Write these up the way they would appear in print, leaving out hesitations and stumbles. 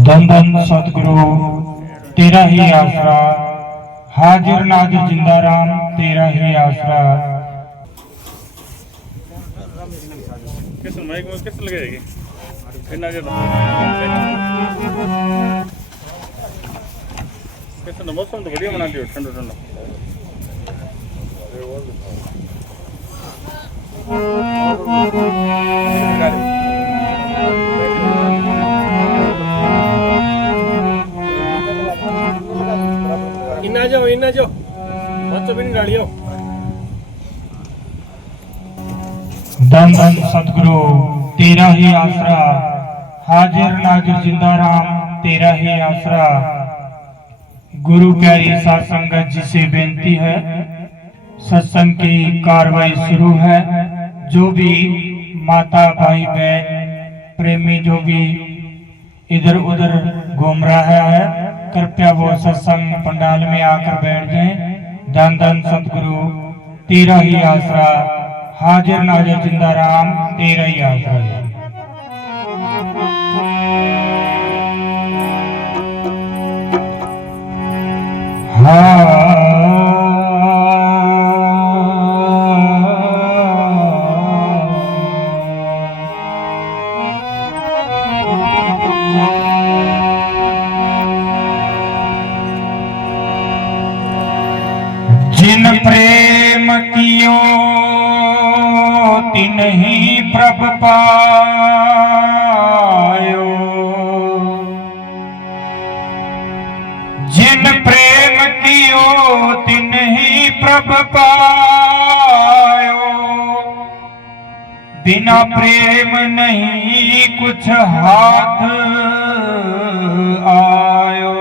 धन धन सतगुरु तेरा ही आसरा, हाजिर नाजिर जिंदा राम तेरा ही आसरा। कैसे माइक में कैसे लगेगी? कैसे मौसम तो बढ़िया बनाती हो, ठंडा ठंडा। इन्ना जाओ बच्चों भी नहीं डालियो। धन धन सतगुरु तेरा ही आसरा, हाजिर नाजिर जिंदा राम तेरा ही आसरा। गुरु प्यारी साध संगत जी से बेनती है, सत्संग की कार्रवाई शुरू है। जो भी माता भाई बहन प्रेमी जो भी इधर उधर घूम रहा है, कृपया वो सत्संग पंडाल में आकर बैठ जाएं। धन धन सतगुरु तेरा ही आसरा, हाजिर नाजिर जिंदा राम तेरा ही आसरा। जिन प्रेम कियो तिन्हि प्रभ पायो, जिन प्रेम कियो तिन्हि प्रभ पायो। बिना प्रेम नहीं कुछ हाथ आयो।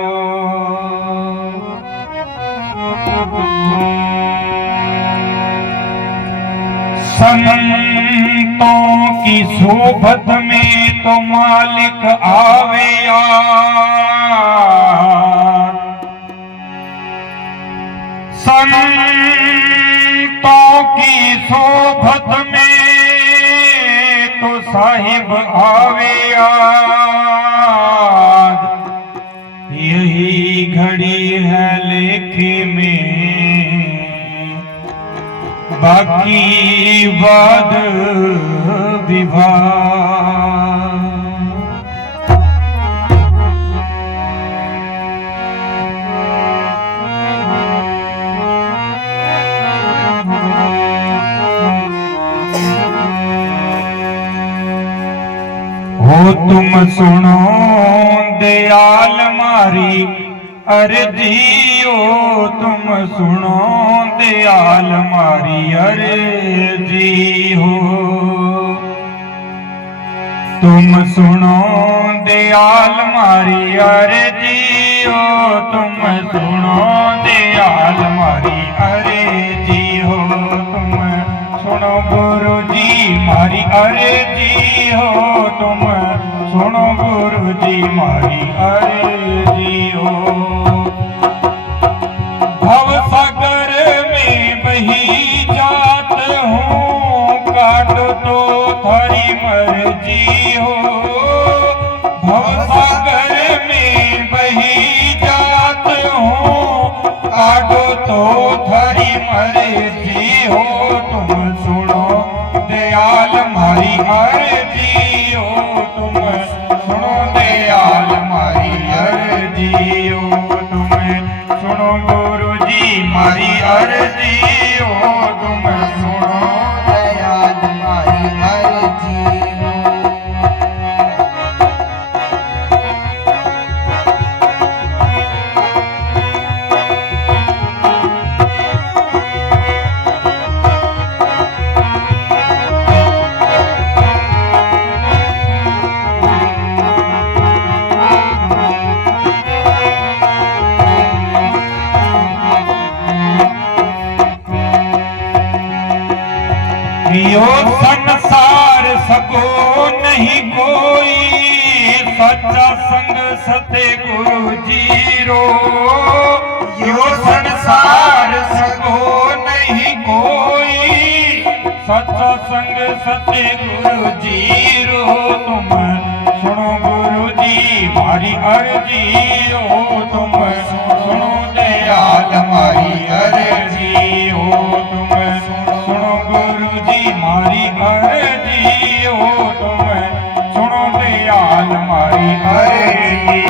संतों की सोबत में तो मालिक आवे यार, संतों की सोबत में तो साहिब आवे यार। यही घड़ी है लेखे में, बाकी वाद विवाद। हो तुम सुनो दयाल मारी अर्जी, ओ तुम सुनो दयाल मारी अर्जी हो। तुम सुनो दयाल मारी अर्जी, ओ तुम सुनो दयाल मारी अर्जी हो। तुम सुनो गुरु जी मारी अर्जी हो, तुम सुनो गुरु जी मारी अर्जी हो। भव सागर में बही जात हूँ, काट तो थारी मर्जी हो। भव सागर में बही जात हूँ, काटो तो थारी मर्जी हो। तुम सुनो दयाल मारी अर्जी हो, तुम सुनो दयाल मारी अर्जी हो। तुम सुनो गुरु जी मारी अर्जी हो, तुम सुनो दयाल मारी अर्जी हो। यो संसार सको नहीं कोई, सच्चा संग सते गुरु जीरो। यो संसार सको नहीं कोई, सच्चा संग सत्य गुरु जी रो तुम सुनो गुरु जी मारी अर्जी हो तुम सुनो दयाल मारी अर्जी हो तुम सुनो गुरु जी मारी अर्जी हो तुम सुनो दयाल मारी अर्जी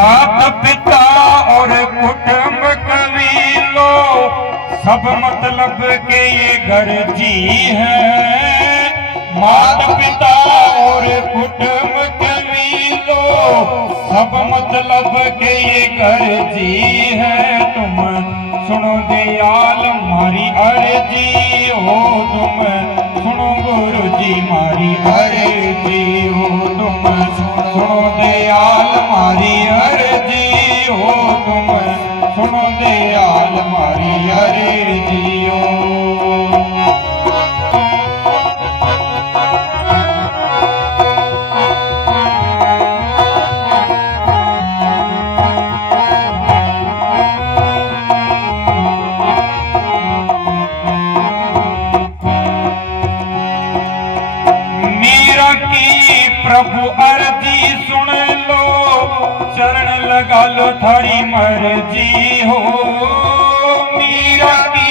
माता पिता और कुटुंब कबीलो सब मतलब के ये घर जी है। माता पिता और कुटुंब कबीलो सब मतलब के ये घर जी है। तुम सुनो दयाल मारी अर्जी हो तुम सुनो गुरु जी मारी अर्जी हो तुम सुनो दयाल मारी अर्जी हो तुम सुनो दयाल मारी अर्जी हो। मीरा की प्रभु अर्जी सुन लो चरण लगा लो थारी मर्जी हो। मीरा की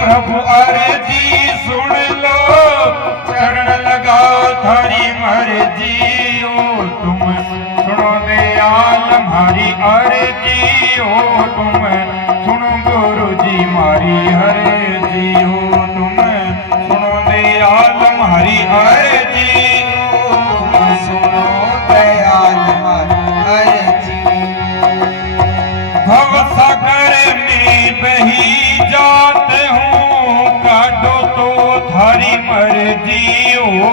प्रभु अर्जी सुन लो चरण लगाओ थारी मर्जी हो तुम सुनो दयाल मारी अर्जी हो तुम सुनो गुरु जी मारी अर्जी हो तुम सुनो दयाल मारी अर्जी हो सुनो दयाल मारी भव सागर में बही जाते हूँ काटो तो थारी मर्जी हो।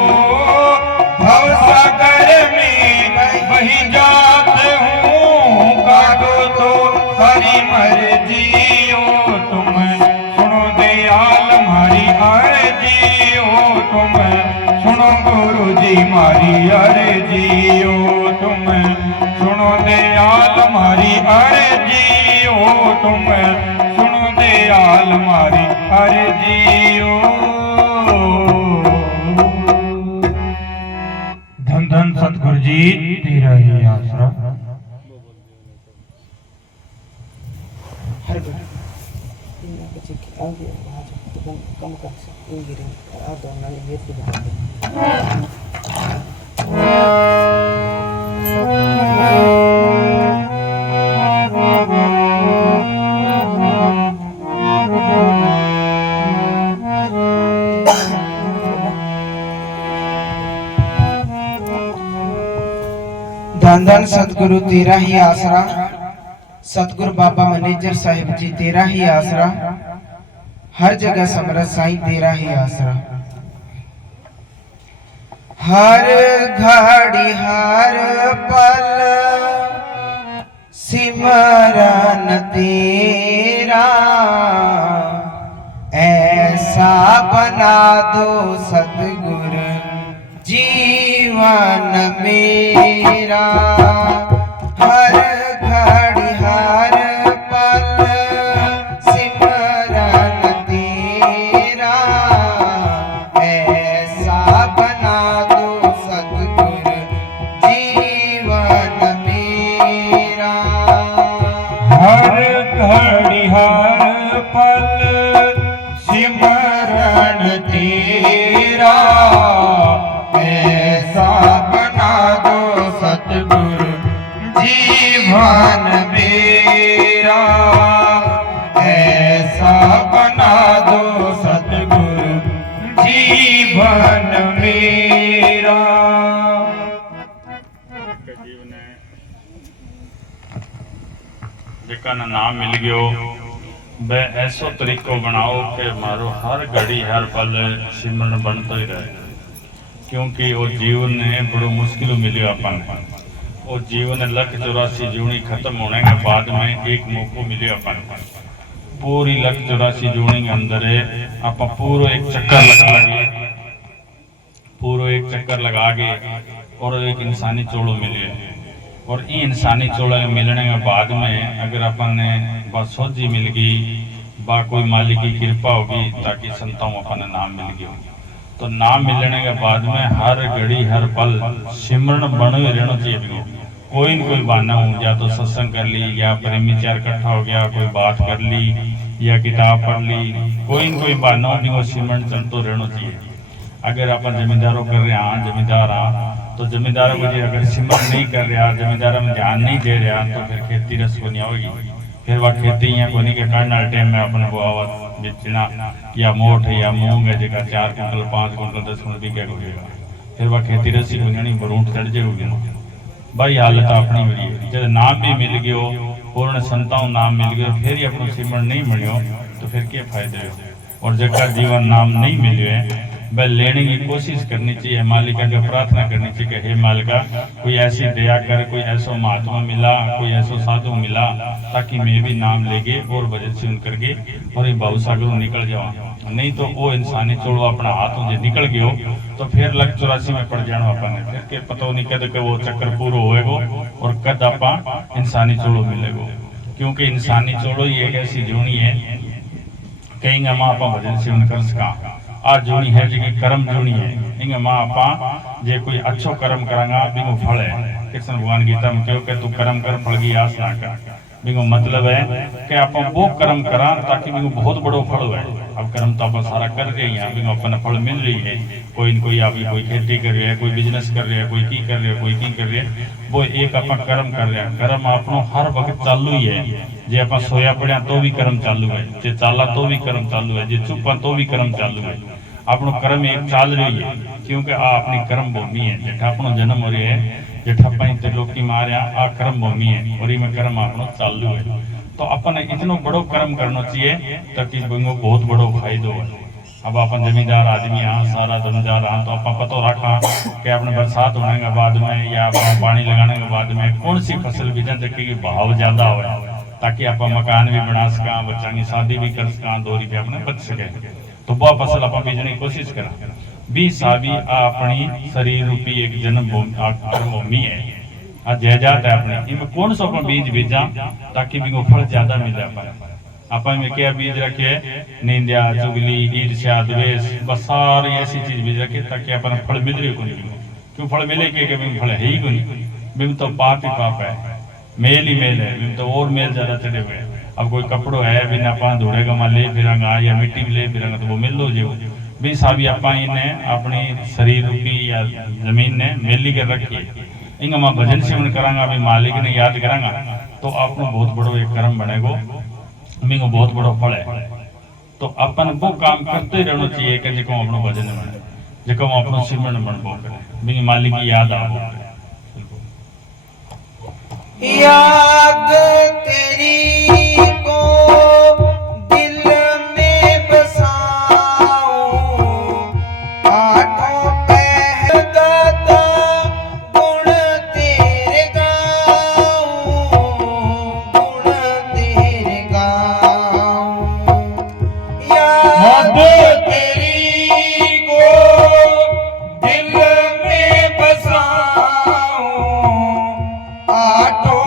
भव सागर में बही जाते हूँ काटो तो थारी मर्जी हो तुम सुनो दयाल मारी अर्जी हो तुम सुनो गुरु जी मारी अर्जी हो तुम सुनो दयाल मारी अर्जी हो तुम सुनो दयाल मारी अर्जी हो। धन धन सतगुरु जी तेरा ही आसरा। Kamu kan ingin ada nang itu. धन धन सतगुरु तेरा ही आसरा। सतगुरु बाबा मैनेजर साहिब जी तेरा ही आसरा। हर जगह समरथ साईं तेरा ही आसरा। हर घड़ी हर पल सिमरन तेरा ऐसा बना दो सतगुरु जीवन मेरा। हर घड़ी हर पल सिमरन तेरा ऐसा बना दो सतगुरु जीवन मेरा। हर घड़ी हर पल सिमरन तेरा ऐसा बना दो सतगुरु जीवन मेरा। ऐसा बना दो सतगुरु जीवन मेरा। जीवन है जिका ना नाम मिल गयो बे ऐसो तरीको बनाओ कि मारो हर घड़ी हर पल सिमरन बनता ही रहे। क्योंकि वो जीवन ने बड़ो मुश्किल मिले अपन वो जीवन 1,84 जूनी खत्म होने के बाद में एक मौको मिले अपन पूरी 1,84 जूनी के अंदर आप पूरा एक चक्कर लगा के और एक इंसानी चोड़ो मिले और ये इंसानी चोड़ा मिलने के बाद में अगर अपन ने बस सोझी मिल गई बा कोई मालिक की कृपा होगी ताकि संताओं अपन नाम मिल गया तो नाम मिलने के बाद में हर घड़ी हर पल सिमरन बने रहना चाहिए कोई न कोई बहाना हो या तो सत्संग कर ली या प्रेमी चार इकट्ठा हो गया कोई बात कर ली या किताब पढ़ ली कोई न कोई बहाना हो वो सिमरन चलते रहना चाहिए। अगर अपन जमींदारों कर रहे हैं जमींदार तो जमींदारों को अगर सिमरन नहीं कर रहा जमींदार में ध्यान नहीं दे रहा तो फिर खेती रस को नहीं होगी फिर वह खेती यहाँ को नहीं के करना टाइम में अपने वो आवाज बेचना या मोट है या मूंग है जगह 4 कुंटल 5 कुंटल 10 कुंटल बिके हो जाएगा फिर वह खेती रसी को नहीं बरूट चढ़ जाएगी भाई हालत अपनी हो रही है जब नाम भी मिल गयो पूर्ण संताओं नाम मिल गयो फिर ही अपना सिमरन नहीं मिलो तो फिर क्या फायदे और जगह जीवन नाम नहीं मिले वह लेने की कोशिश करनी चाहिए मालिका का प्रार्थना करनी चाहिए कि हे मालिका कोई ऐसी दया कर कोई ऐसा महात्मा मिला कोई ऐसा साधु मिला ताकि मैं भी नाम लेके और वजह से उन करके और भाव सागर निकल जावा नहीं तो वो इंसानी चोड़ो अपना हाथ मुझे निकल गयो तो फिर 1,84 में पड़ जाना अपन फिर के पता नहीं कद के वो चक्कर पूरा होएगो और कद आपा इंसानी चोड़ो मिलेगो क्योंकि इंसानी चोड़ो ही एक ऐसी जोनी है कहीं माँ आपा भजन से उन कर सका आज जोनी है जी कर्म जोनी है इंगे माँ आपा जे कोई अच्छो कर्म करांगा बिंगो फल है कृष्ण भगवान गीता में क्यों के तू कर्म कर फल की आस ना कर बिंगो मतलब है कि आप वो कर्म करा ताकि बिंगो बहुत बड़ो फल है अब कर्म तो आप सारा कर रहे हैं बिंगो अपन फल मिल रही है कोई न कोई आप कोई खेती कर रहे हैं कोई बिजनेस कर रहे हैं कोई की कर रहे हैं कोई की कर रहे हैं वो एक आप कर्म कर रहे हैं कर्म आपनो हर वक्त चालू ही है जे आप सोया पड़ा तो भी कर्म चालू है जे चाला तो भी कर्म चालू है जे चुपा तो भी कर्म चालू है अपनो कर्म एक चाल रही है क्योंकि आ अपनी कर्म भूमि है जेठा अपनो जन्म हो रहा है जेठा पाई त्रिलोकी मारिया आ कर्म भूमि है और में कर्म अपनो चालू है तो अपन इतनो बड़ो कर्म करना चाहिए ताकि बिंगो बहुत बड़ो फायदो है। अब अपन जमींदार आदमी हाँ सारा जमींदार हाँ तो अपन पतो रखा कि अपने बरसात होने के बाद में या अपन पानी लगाने के बाद में कौन सी फसल बीजन तक की भाव ज्यादा हो ताकि आप मकान भी बना सका बच्चा की शादी भी कर सका 2 रुपया अपने बच सके तो वह फसल आप बीजने की कोशिश करा भी साबी अपनी शरीर रूपी एक जन्म भूमि है आ जायदाद है अपनी इनमें कौन सा अपन बीज बीजा ताकि भी फल ज्यादा मिल जाए अपन में क्या बीज रखे निंदा चुगली ईर्ष्या द्वेष बस सारी ऐसी चीज बीज रखे ताकि अपन फल मिल रही को क्यों फल मिले के फल है ही को नहीं बिम तो पाप ही पाप है मेल ही मेल है बिम तो और मेल ज्यादा चढ़े हुए अब कोई कपड़ो है बिना अपा धोड़े का मान ले फिरंगा या मिट्टी में ले फिरंगा तो वो मिल लो जो भी साबी अपा इन्हें अपनी शरीर रूपी या जमीन ने मेली कर रखी है इंगा मां भजन सेवन करांगा भी मालिक ने याद करांगा तो आपको बहुत बड़ो एक कर्म बनेगो मिंगो बहुत बड़ो फल है तो अपन वो काम करते रहना चाहिए कि जिको अपनो भजन बने जिको अपनो सिमरन बनबो करे मिंग मालिक की याद आवो याद तेरी को दिल में बसाऊं आठों पहर गाता गुण तेरे गाऊं गुण तेरे गाऊं याद तेरी को दिल में बसाऊं आठों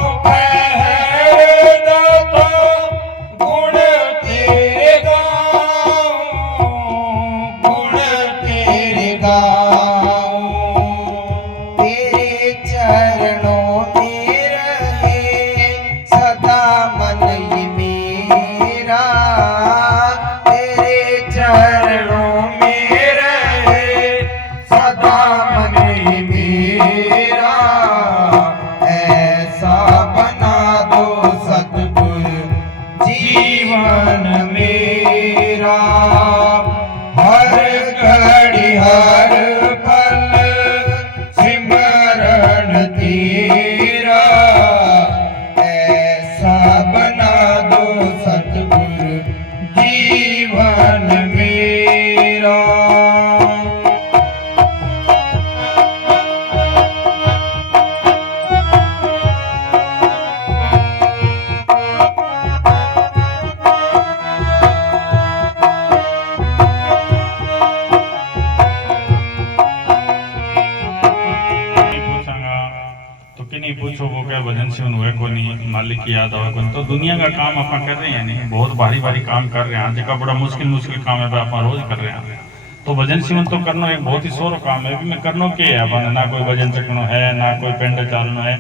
गया भजन से हुए को नहीं, मालिक की याद आवे को नहीं। तो दुनिया का काम आप कर रहे हैं नहीं, बहुत भारी भारी काम कर रहे हैं, जो बड़ा मुश्किल मुश्किल काम है आप रोज कर रहे हैं। तो भजन सेवन तो करना एक बहुत ही सोरो काम है। मैं करना के है अपन, ना कोई भजन चकनो है, ना कोई पेंडा चालना है,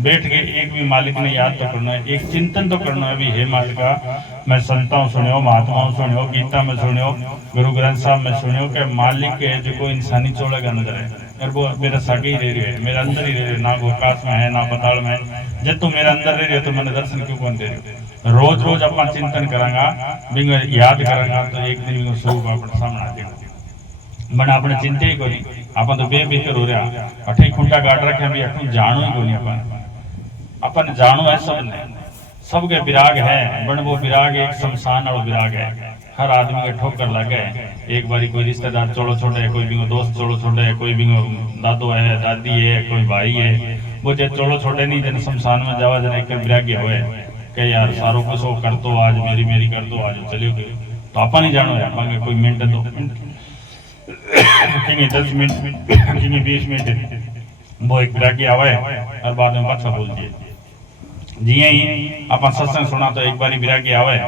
बैठ के एक भी मालिक ने याद तो करना है, एक चिंतन तो करना है भी हे मालिका मैं संताओं सुनियो, महात्माओं सुनियो, गीता में सुनियो, गुरु ग्रंथ साहब में सुनियो कि मालिक है जो इंसानी चोड़ा के अंदर है, और वो मेरा सागे ही रह रही है, मेरे अंदर ही रह रही है, ना वो आकाश में है ना पताल में है। जब तू मेरे अंदर रह रही है तो मैंने दर्शन क्यों कौन दे रही। रोज रोज अपन चिंतन करांगा, बिंग याद करांगा तो एक दिन स्वरूप अपने सामने आ जाएगा। बना अपने चिंते ही कोनी, अपन तो बेफिक्र हो रहा अठे खुंटा गाड़ रखे भी अठू जानो ही कोनी। अपन जानो है सबके विराग है, बन वो विराग एक शमशान और विराग है। हर आदमी के ठोकर लगे, एक बारी कोई रिश्तेदार चोड़ो छोड़े है, कोई भी दोस्त चोड़ो छोड़े है, कोई भी दादो है, दादी है, कोई भाई है, वो जे चोड़ो छोड़े नहीं जन शमशान में जावा जन एक विराग्य होए के यार सारो कुछ वो कर दो आज, मेरी मेरी कर दो आज, चलियो तो अपन ही जानो है। अपन कोई मिनट दो किंगे 10 मिनट किंगे 20 मिनट वो एक विरागी आवे और बाद में पाछा बोल दिए। जिये ही अपन सत्संग सुना तो एक बारी विरागी आवे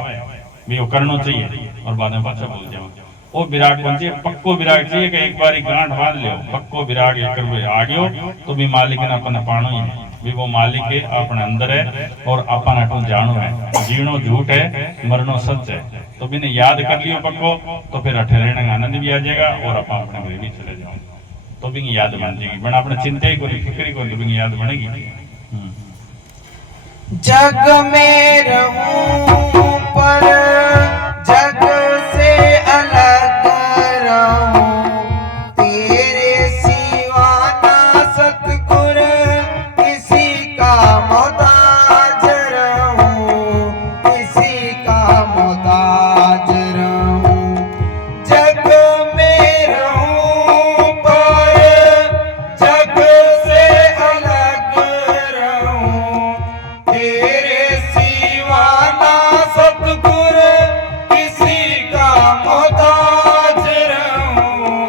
भी वो करना चाहिए और बाद में पाछा बोल जाओ। वो विराग बन चाहिए, पक्को विराग चाहिए कि एक बारी गांठ बांध लियो, पक्को विराग एक कर आ गयो तो भी मालिक ने अपन पानो ही है, भी वो मालिक है अपने अंदर है और अपन अटू जानो है। जीणो झूठ है, मरनो सच है, तो भी ने याद कर लियो पक्को तो फिर अठे रहने का आनंद भी आ जाएगा और अपन अपने घर भी चले जाओ तो भी याद बन जाएगी। बना अपने चिंता ही कोई फिक्र ही कोई, तो भी याद बनेगी। जग में रहूं पर जग से अलग रहूं, तेरे सिवा ना सतगुर किसी का मोहताज रहूं, किसी का मोहताज रहूं। जग में रहूं पर जग से अलग रहूं, तेरे सिवा ना सतगुर किसी का मोहताज रहूं,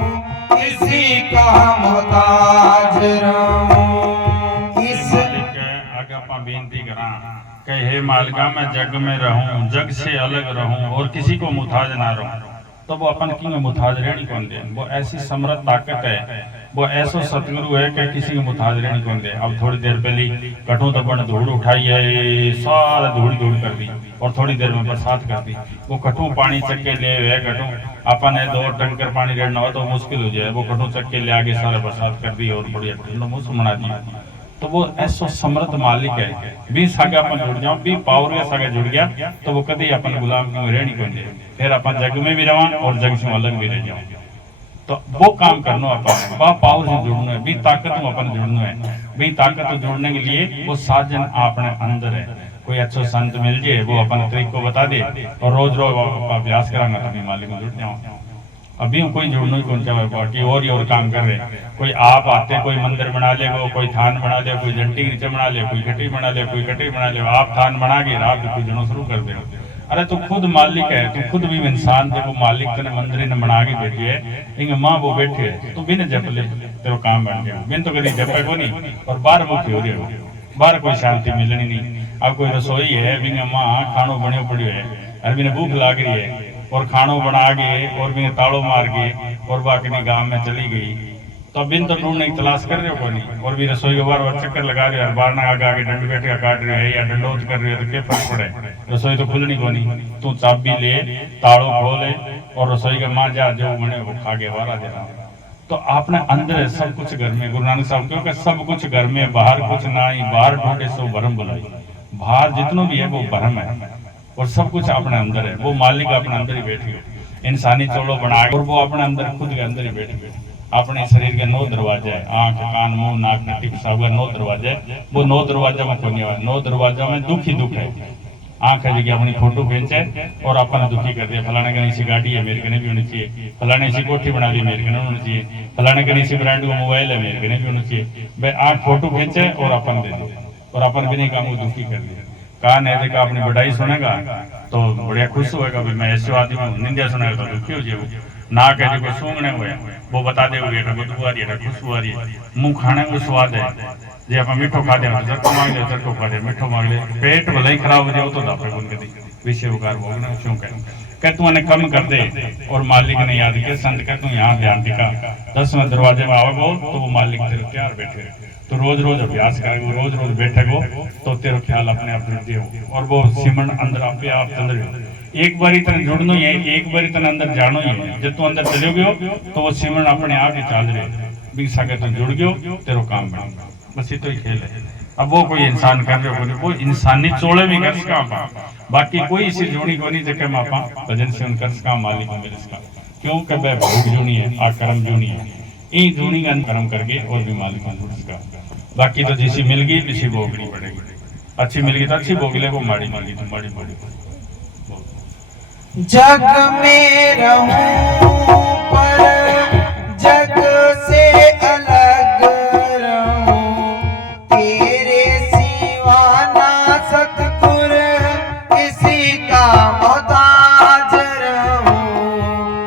किसी का मोहताज रहूं। इस आगे आप बेनती करा कि हे मालिका मैं जग में रहूं, जग से अलग रहूं और किसी को मुताज ना रहूं। तो वो अपन की मुताज रहनी कौन दे, वो ऐसी समृद्ध ताकत है, वो ऐसा सतगुरु है कि किसी को मुताज रहनी कौन दे। अब थोड़ी देर पहले कठों तो बन धूड़ उठाई है, सारा धूड़ धूड़ कर दी और थोड़ी देर में बरसात कर दी। वो कठों पानी चक्के ले हुए कठों अपन है 2 टंकर पानी रहना हो तो मुश्किल हो जाए, वो कठों चक्के ले आगे सारा बरसात कर दी और बढ़िया ठंडा मौसम बना दिया। तो वो ऐसा समृद्ध मालिक है, 20 सागे अपन जुड़ जाओ, 20 पावर के सागे जुड़ गया तो वो कभी अपन गुलाम क्यों रहनी कौन दे। फिर अपन जग में भी रवा और जग से अलग भी रह जाओ। तो वो काम करना अपन बा पावर से जुड़ना है, भी ताकत में अपन जुड़ना है। भी ताकत जुड़ने के लिए वो साधन अपने अंदर है। कोई अच्छा संत मिल जाए वो अपन तरीक को बता दे और रोज रोज अभ्यास करांगा तभी मालिक में जुड़ जाओ। अभी कोई जुड़ना ही कौन चाहे, बाकी और ही और काम कर रहे। कोई आप आते कोई मंदिर बना ले, कोई थान बना ले, कोई जंटी नीचे बना ले, कोई कटी बना ले, कोई कटी बना ले। आप थान बना के रात कोई जनो शुरू कर दे। अरे तू खुद मालिक है, तू खुद भी इंसान थे, वो मालिक तेने मंदिर ने बना के बैठी है, इंगे माँ वो बैठे है, तू बिन जप ले तेरा काम बन गया। बिन तो कभी जपे को नहीं और बाहर मुखी हो रही हो, बाहर कोई शांति मिलनी नहीं। अब कोई रसोई है, बिंगे माँ खानो बने पड़ियो है, अरे बिने भूख लाग रही है और खानो बना के और बिंगे ताड़ो मार के और बाकी गांव में चली गई, तो बिन तो ढूंढने की तलाश कर रहे हो कोई नहीं। और भी रसोई के बार चक्कर लगा रहे हो, बार ना आगे डंड बैठे काट रहे है या डंडोत कर रहे हो तो क्या फर्क पड़े, रसोई तो खुलनी को नहीं। तू चाबी ले, ताड़ो खोले और रसोई का माँ जा जो बने वो खा के वारा देना। तो आपने अंदर है सब कुछ घर में। गुरु नानक साहब क्योंकि सब कुछ घर में, बाहर कुछ ना ही, बाहर ढूंढे सो भरम बुलाई। बाहर जितनो भी है वो भरम है और सब कुछ अपने अंदर है। वो मालिक अपने अंदर ही बैठ गए, इंसानी चोलो बना और वो अपने अंदर खुद के अंदर ही बैठ गए। अपने शरीर के 9 दरवाजे है, आंख कान मुंह नाक नटी सब 9 दरवाजे। वो 9 दरवाजा में कोई नहीं है, 9 दरवाजा में दुख ही दुख है। आंख है जी अपनी फोटो खींचे और अपन दुखी कर दिया, फलाने कहीं सी गाड़ी है मेरे कने भी होनी चाहिए, फलाने सी कोठी बना ली मेरे कने होनी चाहिए, फलाने कहीं सी ब्रांड का मोबाइल है मेरे कने भी होना चाहिए। भाई आंख फोटो खींचे और अपन दे दे और अपन भी नहीं काम दुखी कर दिया। कान है देखा अपनी बढ़ाई सुनेगा तो बढ़िया खुश होएगा, भाई मैं ऐसे आदमी हूँ, निंदा सुनेगा तो दुखी हो जाएगा। ना कह जो सूंघने हुए वो बता दे हुए बदबू आ रही है खुशबू आ रही है, मुंह खाने में स्वाद है, जे आप मीठो खा दे चरको मांग ले चरको खा दे मीठो मांग ले, पेट भले ही खराब हो जाए तो दापे गुन के विषय उगार भोगना क्यों कह तू ने कम कर दे। और मालिक ने याद किया संत कह तू यहाँ ध्यान टिका 10वें दरवाजे में आओगो तो वो मालिक तेरे प्यार बैठे, तो रोज रोज अभ्यास करेगो, रोज रोज बैठेगो तो तेरा ख्याल अपने आप जुड़ हो और वो सिमरन अंदर अपने आप चल रहे। एक बार इतना जुड़ना ही है, एक बार इतना अंदर जानो ही है, जब तू अंदर चले गयो तो वो सिमरन अपने आप ही चल रहे भी सके तो जुड़ गयो तेरो काम बनेगा। बस ये तो ही खेल है। अब वो कोई इंसान कर रहे हो वो इंसानी चोड़े भी कर सका, बाकी कोई इसी जोड़ी को नहीं जगह मापा भजन से कर सका मालिक मिल सका, क्योंकि वह भोग जुनी है आ कर्म जुनी है, इन जुनी का कर्म करके और भी मालिक में जुड़ सका। बाकी तो जिसी मिल गई किसी भोगनी पड़ेगी, अच्छी मिल गई तो अच्छी भोग ले, वो माड़ी मिल गई तो माड़ी भोग। जग में रहूं पर जग से अलग रहूं, तेरे सिवा ना सतगुर किसी का मोहताज रहूं,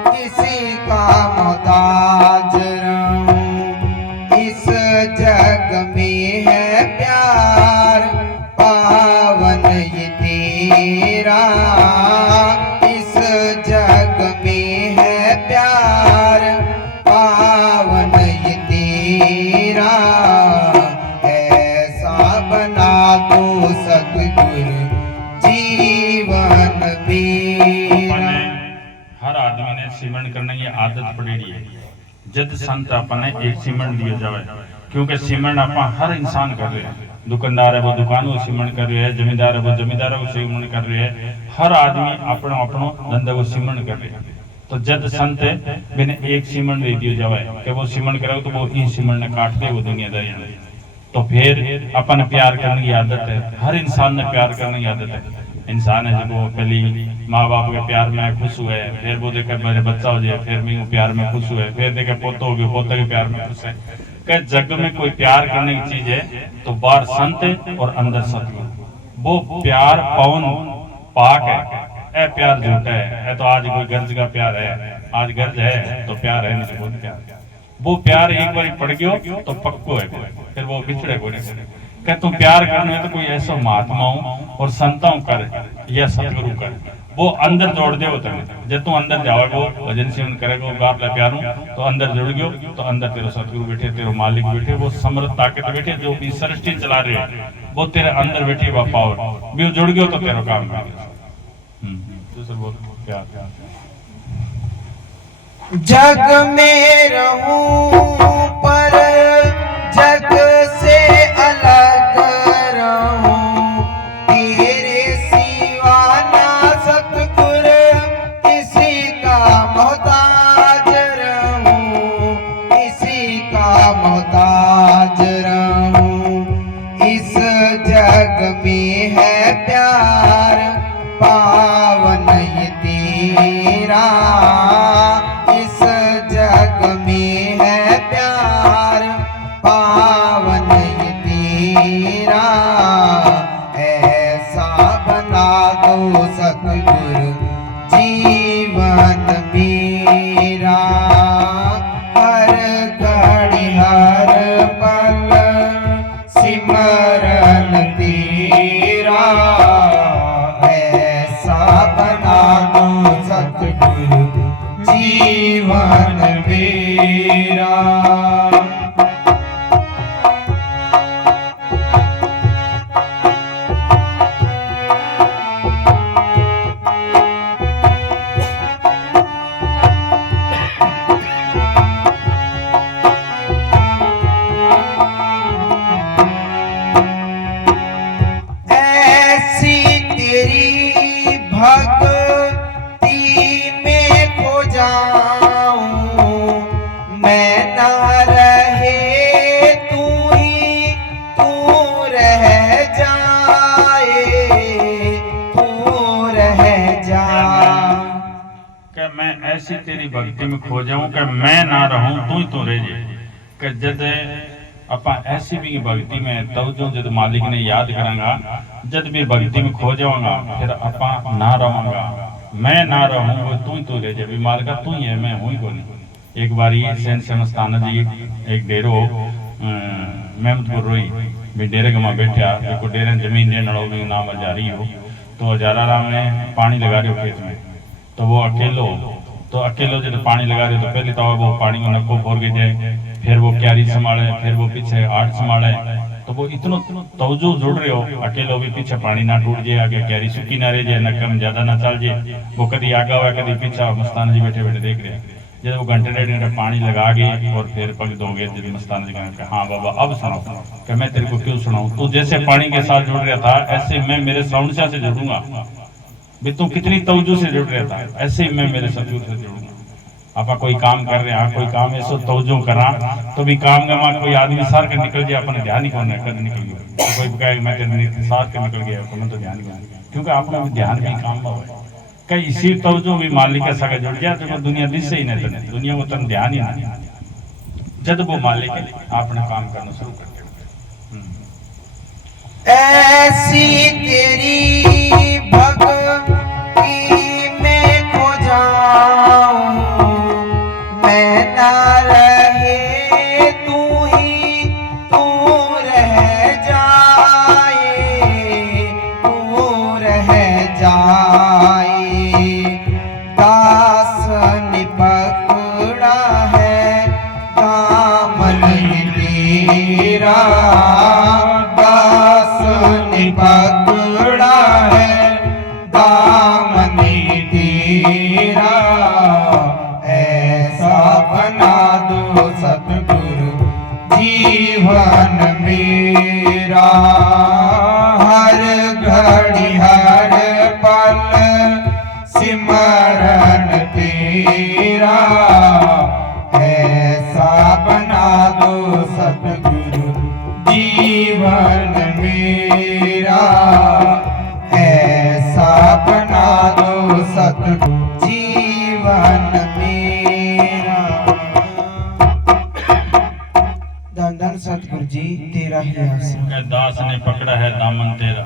किसी का मोहताज रहूं। इस जग में है प्यार पावन ये तेरा, जग में है प्यार पावन ये तेरा, ऐसा बना दो सतगुर जीवन मेरा। हर आदमी ने सिमरन करने की आदत पड़ी है, जद संत अपने एक सिमरन दिया जाए, क्योंकि सिमरन अपना हर इंसान कर रहे हैं, दुकानदार है वो दुकान को सिमरन कर रहे हैं, जमींदार है वो जमींदार को सिमरन कर रहे हैं, हर आदमी अपनो अपनो धंधा को सिमरन कर रहे हैं। तो जद संत बिना एक सिमरन दे दिया जाए कि वो सिमरन करे तो वो इन सिमरन ने काट दे वो दुनियादारी, तो फिर अपन प्यार करने की आदत है, हर इंसान ने प्यार करने की आदत है। इंसान है जब वो पहली माँ बाप के प्यार में खुश हुए, फिर वो देखे मेरे बच्चा हो जाए, फिर मैं प्यार में खुश हुए, फिर देखे पोतो हो गया पोते के प्यार में खुश है। कि जग में कोई प्यार करने की चीज है तो बाहर संत और अंदर सतगुरु, वो प्यार पवन पाक है, ए प्यार झूठा है, तो आज कोई गर्ज का प्यार है, आज गर्ज है तो प्यार है, नहीं तो बहुत प्यार। वो प्यार एक बार पड़ गयो तो पक्को है, फिर वो बिछड़े को नहीं। क्या तुम प्यार करना है तो कोई ऐसा महात्माओं और संतों कर या सतगुरु कर, वो अंदर जोड़ दे होता है। जब तुम अंदर जाओगे भजन सेवन करेगा बाप ला प्यारू तो अंदर जुड़ गयो, तो अंदर तेरे सतगुरु बैठे, तेरे मालिक बैठे, वो समर्थ ताकत बैठे, जो भी सृष्टि चला रहे हैं वो तेरे अंदर बैठी वो पावर भी जुड़ गयो तो तेरा काम कर गया। दूसरा बहुत प्यार। जग में रहूं पर जग से अलग रहूं, तेरे सिवा ना सतगुर किसी का मोहताज रहूं, किसी का मोहताज रहूं। इस जग में है प्यार पावन ये तेरा, इस जग में है प्यार पावन ये तेरा, ऐसा बना दो सतगुरु जीवन मेरा। हर घड़ी हर पल सिमरन तेरा, ऐसा बना दो सतगुरु जीवन मेरा। ऐसी तेरी भक्ति में खो जाऊं, मैं ना रहे तू ही तू रह जाए, तू रह जा। कि मैं ऐसी तेरी भक्ति में खो जाऊं कि मैं ना रहूं तू ही तो रह जाए। कि जद अपा ऐसी भी भक्ति में तब जो जब मालिक ने याद करांगा, जब भी भक्ति में खो जाऊंगा फिर अपा ना रहूंगा, मैं ना रहूं वो तू रह जा, भी मालिका तू ही है, मैं हूं ही को नहीं। एक बार ये सैन समस्ताना जी एक डेरो मेहमदपुर रोई भी डेरे के मां बैठा, देखो डेरे जमीन देने वालों भी नाम हजारी हो, तो हजारा राम ने पानी लगा रहे हो खेत में, तो वो अकेलो जब पानी लगा रहे तो पहले तो वो पानी को नक्को फोड़ के जाए, फिर वो क्यारी संभाले, फिर वो पीछे आठ संभाले, तो वो इतना तवज्जो जुड़ रहे हो, अकेलो भी पीछे पानी ना टूट जाए, आगे क्यारी सूखी ना रह जाए, नक्कम ज्यादा ना चल जाए, वो कभी आगा हुआ कभी पीछा, मस्ताना जी बैठे बैठे देख रहे हैं। जब वो घंटे डेढ़ घंटे पानी लगा के और फिर पग दोगे, जब मस्ताना जी कहेंगे हाँ बाबा अब सुनाओ, कि मैं तेरे को क्यों सुनाऊं, तू जैसे पानी के साथ जुड़ रहा था ऐसे मैं मेरे साउंड से जुड़ूंगा, भी तू कितनी तवज्जो से जुड़ रहा था ऐसे ही मैं मेरे सतगुरु से जुड़ूंगा। आप कोई काम कर रहे हैं, कोई काम ऐसा तवज्जो करा तो भी काम में कोई आदमी सार के निकल जाए, अपने ध्यान ही करना कद निकल गया, तो कोई कहे मैं तेरे सार के निकल गया तो मैं तो ध्यान ही, क्योंकि आपने ध्यान भी काम में हो कई इसी तवज्जो भी मालिक के साथ जुड़ जाए तो दुनिया दिस ही नहीं, दुनिया को तन ध्यान ही नहीं, जब वो मालिक आपने काम करना शुरू कर दिया। ऐसी तेरी भक्ति में खो जाऊं, मैं ना रहे तू ही तू रह जाए, तू रह जाए, दास ने पकड़ा है दामन तेरा, दास ने पकड़ा है दामन तेरा, ऐसा बना दो सतगुरु जीवन मेरा, हर घड़ी हर पल सिमरन तेरा, ऐसा बना दो सतगुरु जीवन मेरा, ऐसा बना दो सतगुरु जीवन मेरा। धन धन सतगुरु जी तेरा ही आसरा, दास ने पकड़ा है दामन तेरा,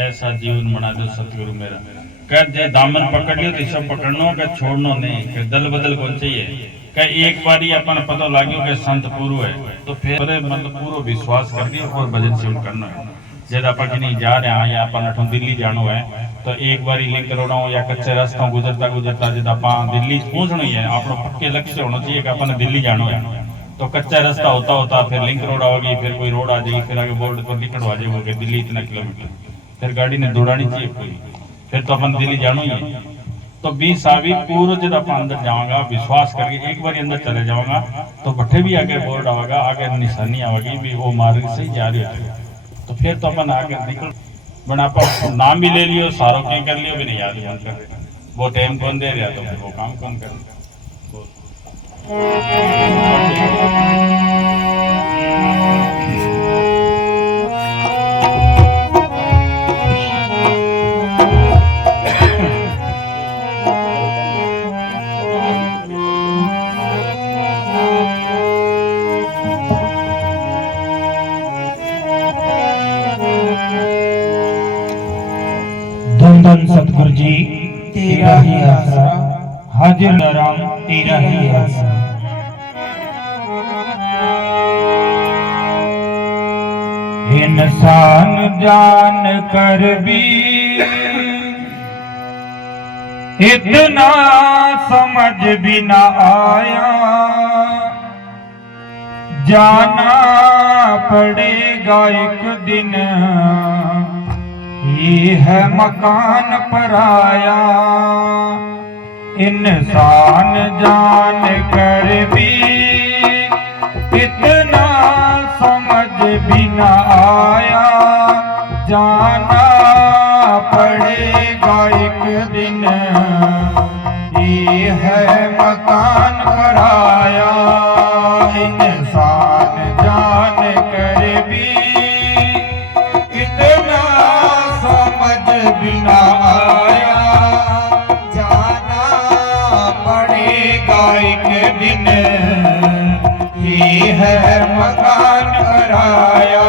ऐसा जीवन बना दो सतगुरु मेरा। कह दे दामन पकड़ लियो तो सब पकड़नो का छोड़नो नहीं, कह दल बदल कौन चाहिए, कह एक बार ही अपन पता लाग्यो कि संत पूरो है तो फिर मतलब पूरो विश्वास कर दियो और भजन सेवन करना है। जब अपन कहीं जा रहे हैं या अपन अठों दिल्ली जानो है तो एक बार ही लिंक रोड़ा या कच्चे रास्ता गुजरता गुजरता जब अपन दिल्ली पहुंचना ही है, अपना पक्के लक्ष्य होना चाहिए कि अपन दिल्ली जानो है, तो कच्चा रास्ता होता होता फिर लिंक रोड होगी, फिर कोई रोड आ जाएगी, फिर आगे बोर्ड पर लिखा आ जाएगा कि दिल्ली इतना किलोमीटर, फिर गाड़ी ने दौड़ानी चाहिए कोई, फिर तो अपन दिल्ली जानो ही है। तो 20 आवी पूरा जब अपन अंदर जाऊंगा विश्वास करके एक बार अंदर चले जाऊंगा तो बट्ठे भी आगे बोर्ड आवेगा, आगे निशानी आवेगी भी वो मार्ग से ही जा रही है, तो फिर तो अपन आगे निकल बना अपन नाम भी ले लियो, सारों के कर लियो भी नहीं याद याद कर, वो टाइम कौन दे रहा तो फिर वो काम कौन कर। धन धन सतगुरु जी तेरा ही आसरा, हाजिर राम तेरा ही आसरा। इंसान जान कर भी इतना समझ भी ना आया, जाना पड़ेगा एक दिन ये है मकान पराया। इंसान जान कर भी इतना समझ भी ना आया, जाना पड़ेगा एक दिन ये है मकान पराया। इंसान जान कर भी इतना समझ भी ना आया, जाना पड़ेगा एक दिन ये है मकान पराया।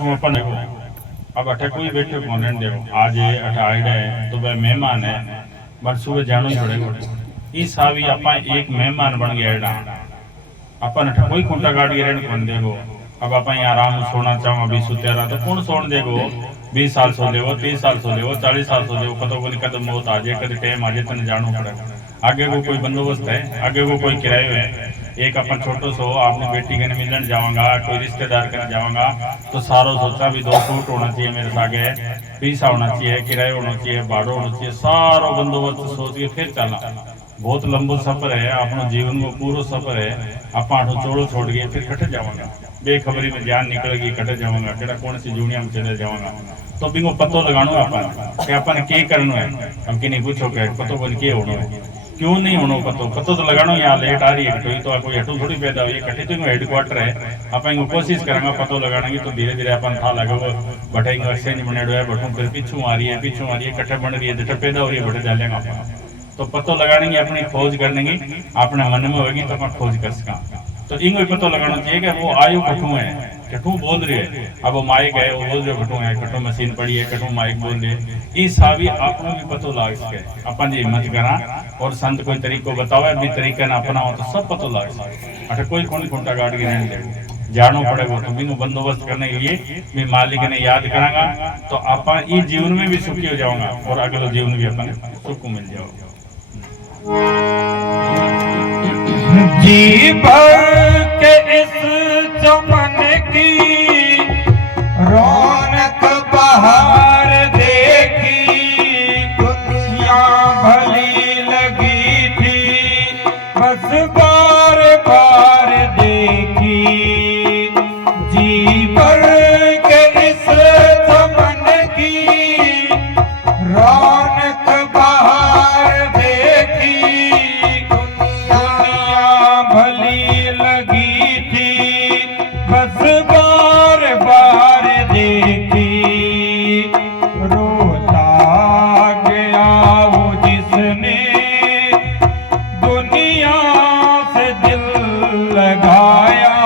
अठू अपन देखो अब अठे कोई बैठे कौन रहने देखो आज ये अठाइड है तो वह मेहमान है बस सुबह जानो ही पड़ेगा इस हावी अपा एक मेहमान बन गया एडा अपन अठे कोई खूंटा गाड़ के रहने कौन देखो अब अपन यहाँ आराम सोना चाहो अभी सुतेरा तो कौन सोन देखो 20 साल सो लेवो 30 साल सो लेवो 40 साल सो लेवो पता को कदम मौत आ जाए कद टाइम आ जाए तने जानो पड़ेगा आगे को कोई बंदोबस्त है आगे को कोई किराए है एक अपन छोटो सो आपने बेटी के मिलन जाऊंगा कोई रिश्तेदार के जाऊंगा तो सारो सोचा भी 2 सूट होना चाहिए मेरे सागे पैसा होना चाहिए किराया होना चाहिए भाड़ो होना चाहिए सारो बंदोबस्त सोच के फिर चलना बहुत लंबो सफर है अपनो जीवन को पूरा सफर है आप आठो चोड़ो छोड़ के फिर कटे जाऊंगा बेखबरी में जान निकलेगी कटे जाऊंगा केड़ा कौन सी दुनिया में चले जाऊंगा तो बिंगो पतो लगानो है अपन कि अपन के करनो है हम कि नहीं पूछो के पतो बन के होनो है क्यों नहीं होनो पतो तो लगानो यहाँ लेट आ रही है तो कोई हटू थोड़ी पैदा हुई कटे तो हेडक्वार्टर है अपन कोशिश करेंगे पतो लगाने की तो धीरे धीरे अपन था लगे बटेंगे अच्छे नहीं बने है बटू फिर पीछू आ रही है कटे बन रही है जटे पैदा हो रही है बटे डालेंगे अपन तो पतो लगाने की अपनी खोज करने की अपने मन में होगी तो अपन खोज कर सका तो इनको पतो लगाना चाहिए कि वो आयु कठू है कठू बोल रही है अब वो माइक है वो बोल रहे कठू है कठू मशीन पड़ी है कठू माइक बोल रही है इस हावी आपको भी पतो लाग सके अपन जी हिम्मत करा और संत कोई तरीको बतावे भी तरीका ना अपनाओ तो सब पतो लाग सके अटे कोई कौन खूंटा गाड़ के रहने दे जानो पड़ेगा तो बिनु बंदोबस्त करने के लिए भी मालिक ने याद करांगा तो अपन इस जीवन में भी सुखी हो जाऊंगा और अगले जीवन भी अपन सुख मिल जाओगे जी भर के इस चमन की रौनक बहार देखी दुनिया भली लगी थी बस बार बार देखी जी भर के इस चमन की रौनक बहार देखी भली लगी थी बस बार बार देखी रोता गया वो जिसने दुनिया से दिल लगाया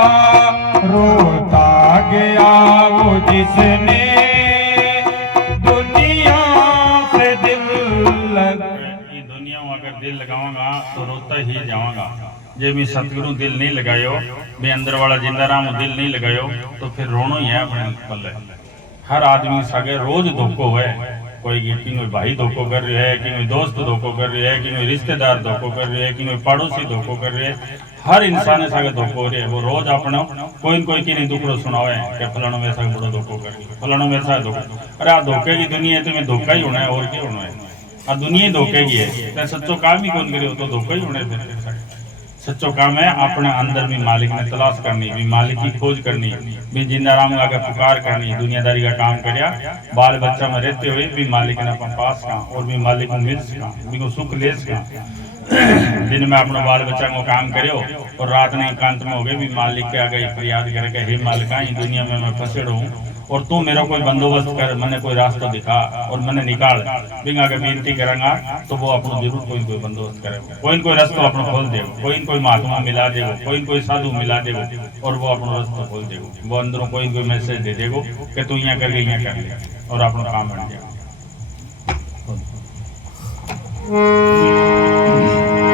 रोता गया वो जिसने दुनिया से दिल दुनिया में अगर दिल लगाऊंगा तो रोता ही जाऊंगा जे भी सतगुरु दिल नहीं लगायो भी अंदर वाला जिंदाराम दिल नहीं लगायो तो फिर रोनो ही है अपने पल्ले हर आदमी सगे रोज धोखो है कोई भाई धोखो कर रही है कि कोई दोस्त धोखो कर रही है कि कोई रिश्तेदार धोखो कर रही है कि कोई पड़ोसी धोखो कर रही है हर इंसान सगे धोखो हो रही है वो रोज अपना कोई की नहीं दुखड़ो सुनावे कि फलानो मेरे साथ बड़ो धोखो कर रही है फलानो मेरे साथ धोखो अरे आ धोखे की दुनिया है तुम्हें धोखा ही होना है और क्या होना है आ दुनिया ही धोखे की है सच्चो काम ही कौन करे तो धोखा ही होना है सच्चो काम है अपने अंदर भी मालिक ने तलाश करनी भी मालिक की खोज करनी भी जिंदाराम आगे पुकार करनी दुनियादारी का काम करया बाल बच्चा में रहते हुए भी मालिक ने अपने पास का और भी मालिक को मिल सका भी को सुख ले सका दिन में अपने बाल बच्चा को काम करो और रात ने एकांत में हो गए भी मालिक के आगे फरियाद करके हे मालिका इस दुनिया में मैं फंसे रहूं और तू मेरा कोई बंदोबस्त कर मैंने कोई रास्ता दिखा और मैंने निकाल बिंग आगे बेनती करेंगा तो वो अपना जरूर कोई बंदोबस्त करेगा कोई रास्ता अपना खोल देगा कोई महात्मा मिला देगा कोई साधु मिला देगा और वो अपना रास्ता खोल देगा वो अंदरों कोई मैसेज दे देगा कि तू यहाँ करके यहाँ कर ले और अपना काम बन जाएगा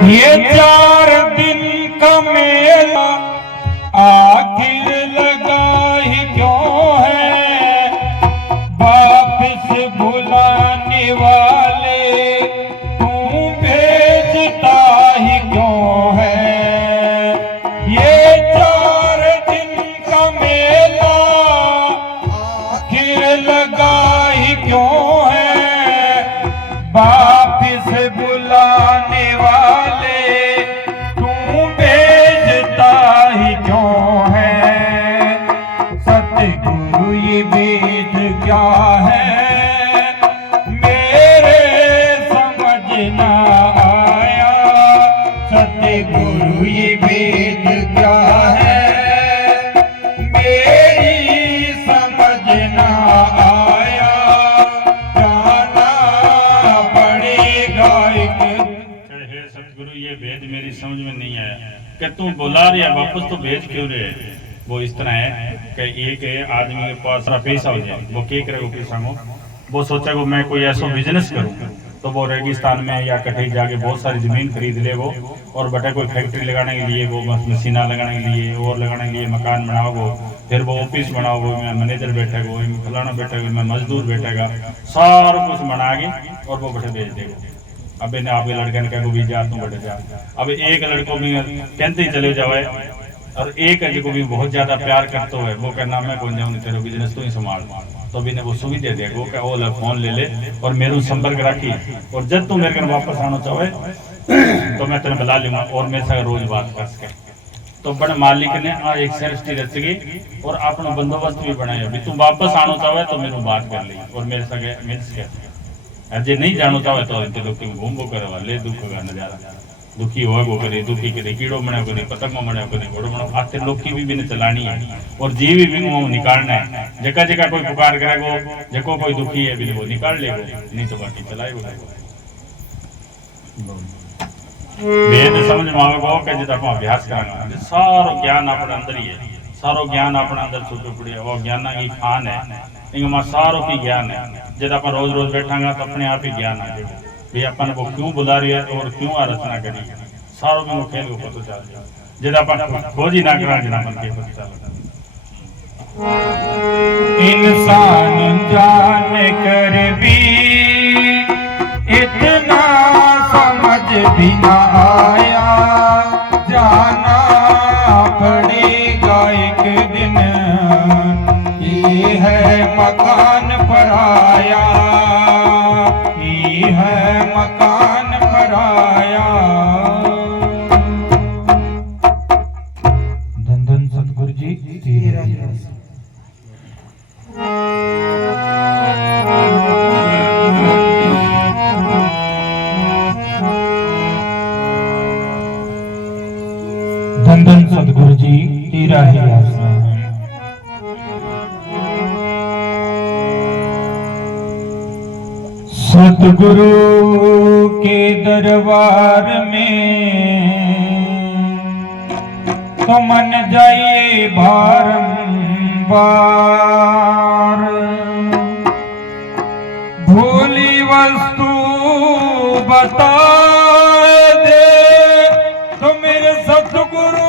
ये 4 दिन का मेला आखिर लगा ही क्यों है वापस बुलाने वाले तू भेजता ही क्यों है ये 4 दिन का मेला आखिर लगा ही क्यों है वापस बुलाने वाले तू भेजता ही क्यों है सतगुरु ये वेद क्या है मेरे समझ ना आया सतगुरु ये वेद क्या है मेरी समझ ना आया जाना पड़ेगा सतगुरु ये भेद मेरी समझ में नहीं आया कि तू बुला रही है वापस तो भेज क्यों रहे वो इस तरह है कि एक आदमी के पास पैसा हो जाए, वो क्या करेगा पैसा को, वो सोचेगा मैं कोई ऐसा बिजनेस करूँ, तो वो रेगिस्तान में या कहीं जाके बहुत सारी ज़मीन खरीद ले वो, और बटे कोई फैक्ट्री लगाने के लिए वो मशीना लगाने के लिए और लगाने के लिए मकान बनाओगो, फिर वो ऑफिस बनाओगो, मैं मैनेजर बैठेगा, मैं फलाना बैठेगा, मैं मजदूर बैठेगा, सारा कुछ बना के और वो बटे भेज देगा। अब इन्हें आपके लड़के ने कहा भी जा तू बटे जा। अब एक लड़कों में कहते ही चले जाए और एक को भी बहुत ज़्यादा प्यार करते हुए वो कहना मैं कौन जाऊँ, तेरे बिजनेस तो ही संभाल, तो भी ने वो सुविधा देगो कि वो फोन ले ले और मेरे संपर्क रखी, और जब तू मेरे घर वापस आना चाहे तो मैं तेने बुला लूँगा और मेरे साथ रोज बात कर सके। तो बड़े मालिक ने एक सृष्टि रच गई और अपना बंदोबस्त भी बनाया भी तू वापस आना चाहे तो मेरे बात कर ली और मेरे सगे मिल सके, अजय नहीं जाना चाहे तो इनके दुख घूमो करे वाले दुख का नजारा, दुखी हो करे, दुखी करे, कीड़ो बना करे, पतंगों बना करे, घोड़ो बना, आते लोग की भी चलानी है और जीवी भी वो निकालना है। जगह जगह कोई पुकार करेगो, जको कोई दुखी है भी वो निकाल लेगो, नहीं तो बाकी चलाएगो। वेद समझ में आवेगो कि जित आप अभ्यास कराना, सारो ज्ञान अपने अंदर ही है, सारो ज्ञान अपने अंदर छुपे पड़े, वो ज्ञान की खान है, इनमें सारो की ज्ञान है। जब आप रोज रोज बैठांगा तो अपने आप ही ज्ञान आ जाएगा भी अपन को क्यों बुला रही है और क्यों रचना करी, सारों में वो खेल को पता चल जाए। जब अपन खोज ही ना करा जना मन के पता चल। इंसान जान कर भी इतना समझ भी ना आया, जाना पड़ेगा एक दिन, ये है मकान पराया, ये है मकान पराया। धन धन सतगुरु जी तेरा धन धन सतगुरु जी तेरा ही आसरा। सतगुरु के दरबार में तो मन जाइए बारंबार, भूली वस्तु बता दे तो मेरे सतगुरु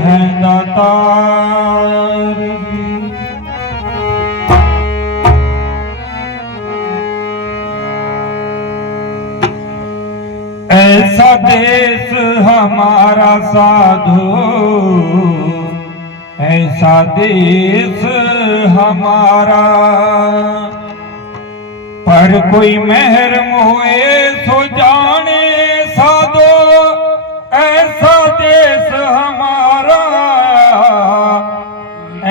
है दातार। ऐसा देश हमारा साधु, ऐसा देश हमारा, पर कोई मेहर मोए सो जाने साधो, ऐसा देश हमारा,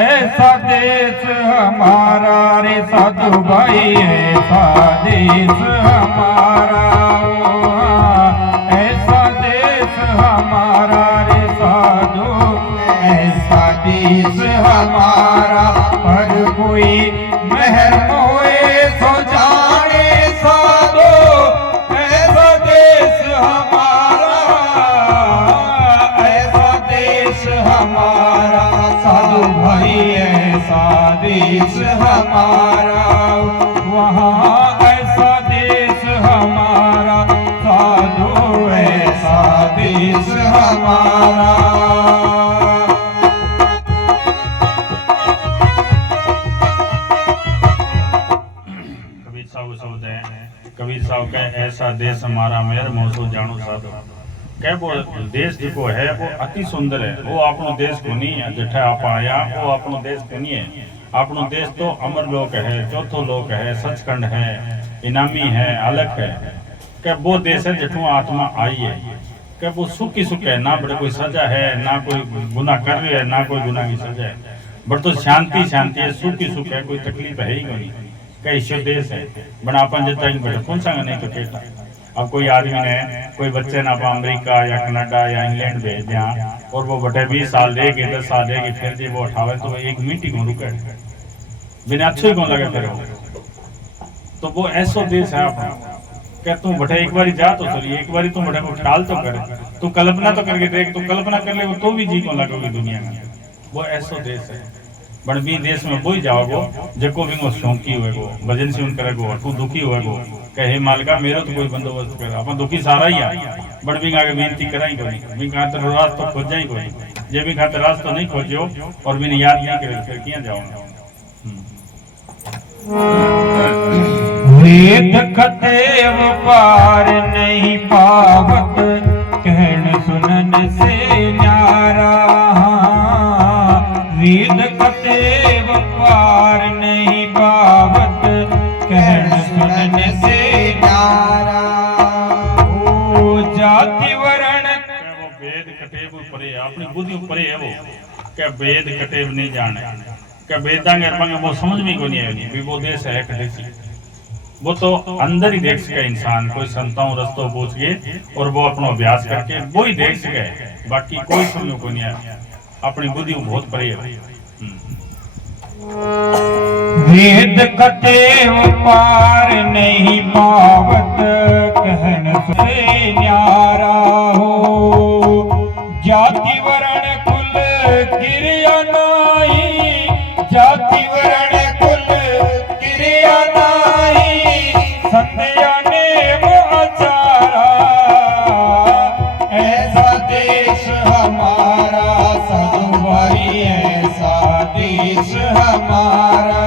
ऐसा देश हमारा रे साधु भाई, ऐसा देश हमारा, ऐसा देश हमारा रे साधु, ऐसा देश हमारा, पर कोई मेहर मोए सो जाने साधो, ऐसा देश हमारा, ऐसा देश हमारा साधु भाई, ऐसा देश हमारा, वहाँ ऐसा देश हमारा साधु, ऐसा देश हमारा। कबीर साहब कहे ऐसा देश हमारा मेरे मोसो जानो साधो, कह वो देश जो है वो अति सुंदर है, वो अपनो देश को नहीं है जिठे आप आया, वो अपनो देश को नहीं है। अपनो देश तो अमर लोक है, चौथो लोक है, सचखंड है, इनामी है, अलग है। कह वो देश है जिठू आत्मा आई है, कह वो सुख ही सुख है, ना बड़े कोई सजा है, ना कोई गुनाह कर रहे है, ना कोई गुनाह की सजा है, बट तो शांति शांति है, सुख ही सुख है, कोई तकलीफ है ही नहीं। कई ईश्वर देश है बनापन जितना ही बैठे कौन सा नहीं तो कहता। अब कोई आदमी ने कोई बच्चे ना आप अमेरिका या कनाडा या इंग्लैंड भेज दिया और वो बटे 20 साल देगी 10 साल देगी, फिर जब वो उठावे तो एक मिनट ही को रुके बिना अच्छे ही कौन लगे फिर तो वो ऐसा देश है अपना। क्या तू बटे एक बारी जा तो सही, एक बारी तू बटे को टाल तो करे, तू कल्पना तो करके देख, तू कल्पना कर ले तो भी जी को लगोगी दुनिया में। वो ऐसो देश है, बड़ भी देश में बोई जाओगो जको भी शौकी होएगो, भजन सुन करेगो, तू दुखी होएगो, कहे मालिका मेरो तो कोई बंदोबस्त कर, अपन दुखी सारा ही है, बड़ भी आगे बेनती कराई कोई, भी खातर रास्ता खोजा ही कोई, जे भी खातर रास्ता नहीं खोजो और भी याद नहीं करे फिर किया जाओ। वेद कतेव पार नहीं पावत, कहन सुनन से न्यारा। वेद कतेव पार नहीं पावत, कहन सुनन से न्यारा। ओ जाति वर्ण वो वेद कटेव परे, अपनी बुद्धि परे है वो, क्या वेद कटेव नहीं जाने, क्या वेदांग वो समझ में को नहीं आएगी भी वो देश है कटेसी, वो तो अंदर ही देख सके इंसान, कोई संताओं रस्तों पूछ के और वो अपना अभ्यास करके वो ही देख सके, बाकी कोई समझ को नहीं आए, अपनी बुद्धि बहुत परे है। वेद कतेव पार नहीं पावत, कहन से न्यारा हो। जाति वर्ण कुल क्रिया नाई, जाति वर्ण कुल क्रिया नाई, संध्या नेम आचारा। ऐसा देश हमारा साधु भाई, ऐसा देश हमारा।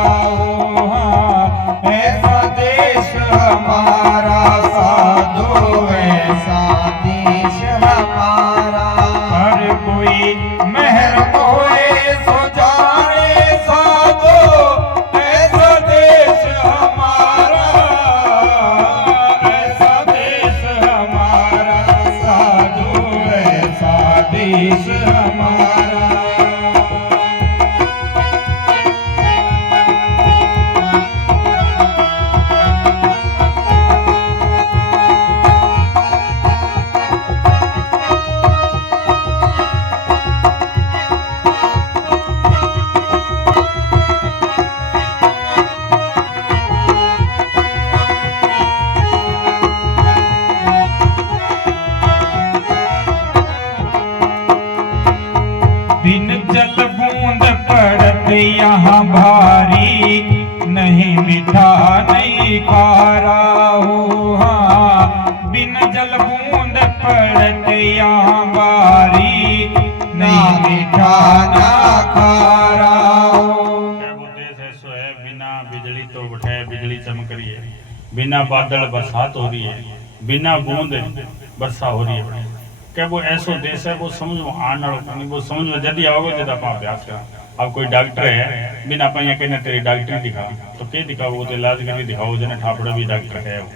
ऐसा देश हमारा साधु, ऐसा देश हमारा। हर कोई मेहर होए सो जाने साधो, ऐसा देश हमारा। ऐसा देश हमारा साधु, ऐसा देश हमारा। बिन जल बूंद पड़त यहाँ भारी, नहीं मीठा नहीं खारा हो। हाँ, बिन जल बूंद पड़त यहाँ भारी, नहीं मीठा ना खारा हो। क्या वो देश ऐसो है, बिना बिजली तो बैठे बिजली चमक रही है, बिना बादल बरसात हो रही है, बिना बूंद वर्षा हो रही है। क्या वो ऐसो देश है, वो समझ में आने वाला, वो समझ में जल्दी आओगे जब आप अभ्यास करें। अब कोई डॉक्टर है, बिना अपन यहाँ कहना तेरी डॉक्टरी दिखा, तो क्या दिखाओ, वो तो इलाज करके दिखाओ, जना ठापड़ा भी डॉक्टर है वो।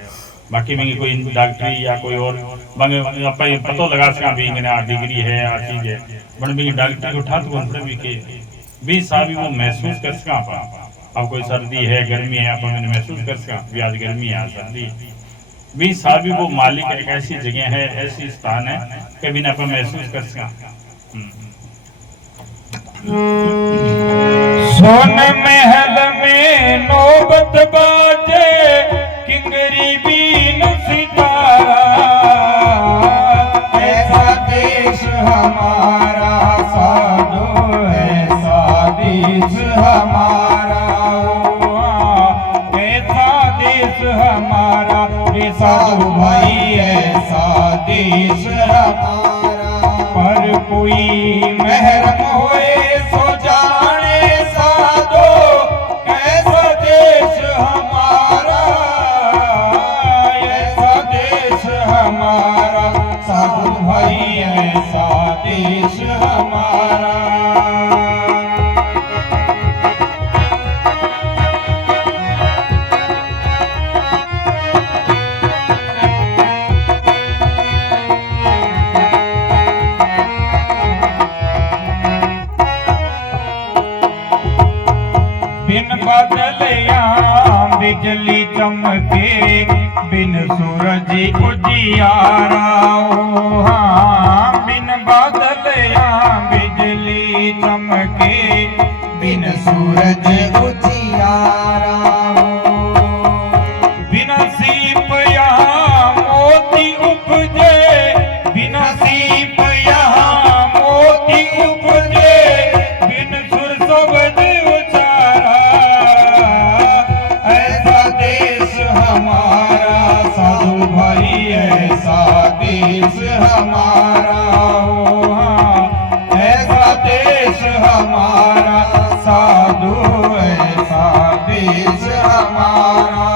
बाकी में कोई डॉक्टरी या कोई और अपन पतो लगा सका भी डिग्री है आ चीज है, बन भी डॉक्टरी को ठात को भी के भी साहब वो महसूस कर सका अपन। अब कोई सर्दी है गर्मी है, अपन महसूस कर सका भी आज गर्मी है आज सर्दी है, भी साहब वो मालिक एक ऐसी जगह है, ऐसी स्थान है कि बिना पर महसूस कर सका। सोन महल में नौबत बाजे, किंगरी बीन सितारा। ऐसा देश हमारा साधु, ऐसा देश हमारा। ऐसा देश हमारा, साधु भाई, ऐसा देश हमारा। पर कोई महरम होए सो जाने साधो, ऐसा देश हमारा। ऐसा देश हमारा साधु भाई, ऐसा देश हमारा। बिन बादल यहाँ बिजली चमके, बिन सूरज उजियारा हो। हाँ, बिन बादल यहाँ बिजली चमके, बिन सूरज उजियारा हो। बिन सीप यहाँ देश हमारा, ओ हाँ ऐसा देश हमारा, साधु ऐसा देश हमारा।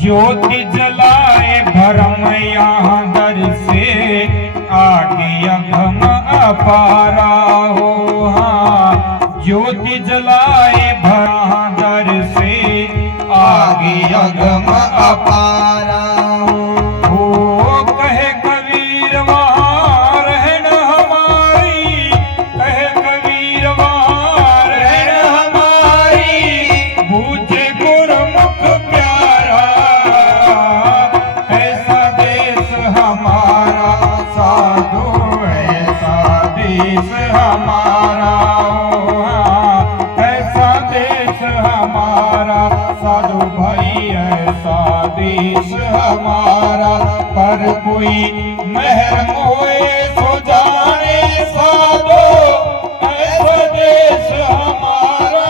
ज्योति जलाए भरम यहाँ दर से, आगे अघम अपारा, हो हाँ ज्योति जलाए भरम दर से, आगे अघम अपारा। हो कहे कबीर वहाँ रहन हमारी, कहे कबीर वहाँ रहन हमारी, बूझे गुरमुख प्यारा, ऐसा देश हमारा, साधु ऐसा देश हमारा, ओ हाँ ऐसा देश हमारा, साधु भाई ऐसा देश हमारा। पर कोई महर मोए सो जाने, साधु ऐसा देश हमारा,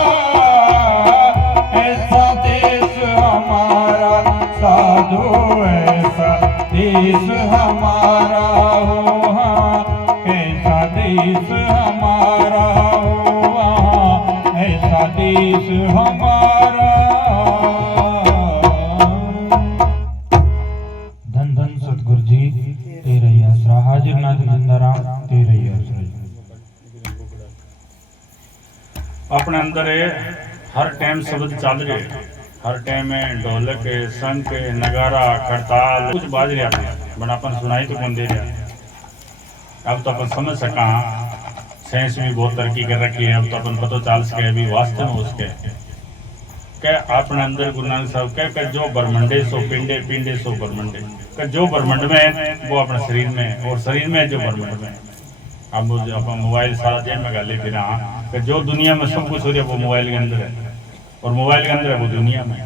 ऐसा देश हमारा, साधु ऐसा देश हमारा, हो हाँ ऐसा देश हमारा, हो हाँ ऐसा देश हमारा। धन धन सतगुरु जी तेरा ही आसरा, हाजिर नाजिर जिंदा राम तेरा ही आसरा। अपने अंदर हर टाइम शब्द चल रहे, हर टाइम में ढोलक शंख नगारा खड़ताल कुछ बाज रहा था, बट अपन सुनाई तो कौन दे रहा। अब तो अपन समझ सका, साइंस भी बहुत तरक्की कर रखी है, अब तो अपन पता चल सके अभी वास्तव में उसके क्या अपने अंदर गुरु नानक साहब क्या जो ब्रह्मंडे सो पिंडे, पिंडे सो ब्रह्मंडे, क्या जो ब्रह्मंड में है वो अपने शरीर में है, और शरीर में जो ब्रह्मंड में है। अब अपन मोबाइल सारा जेब में गाले फिर हाँ कि जो दुनिया में सब कुछ हो रहा है वो मोबाइल के अंदर है, और मोबाइल के अंदर है वो दुनिया में।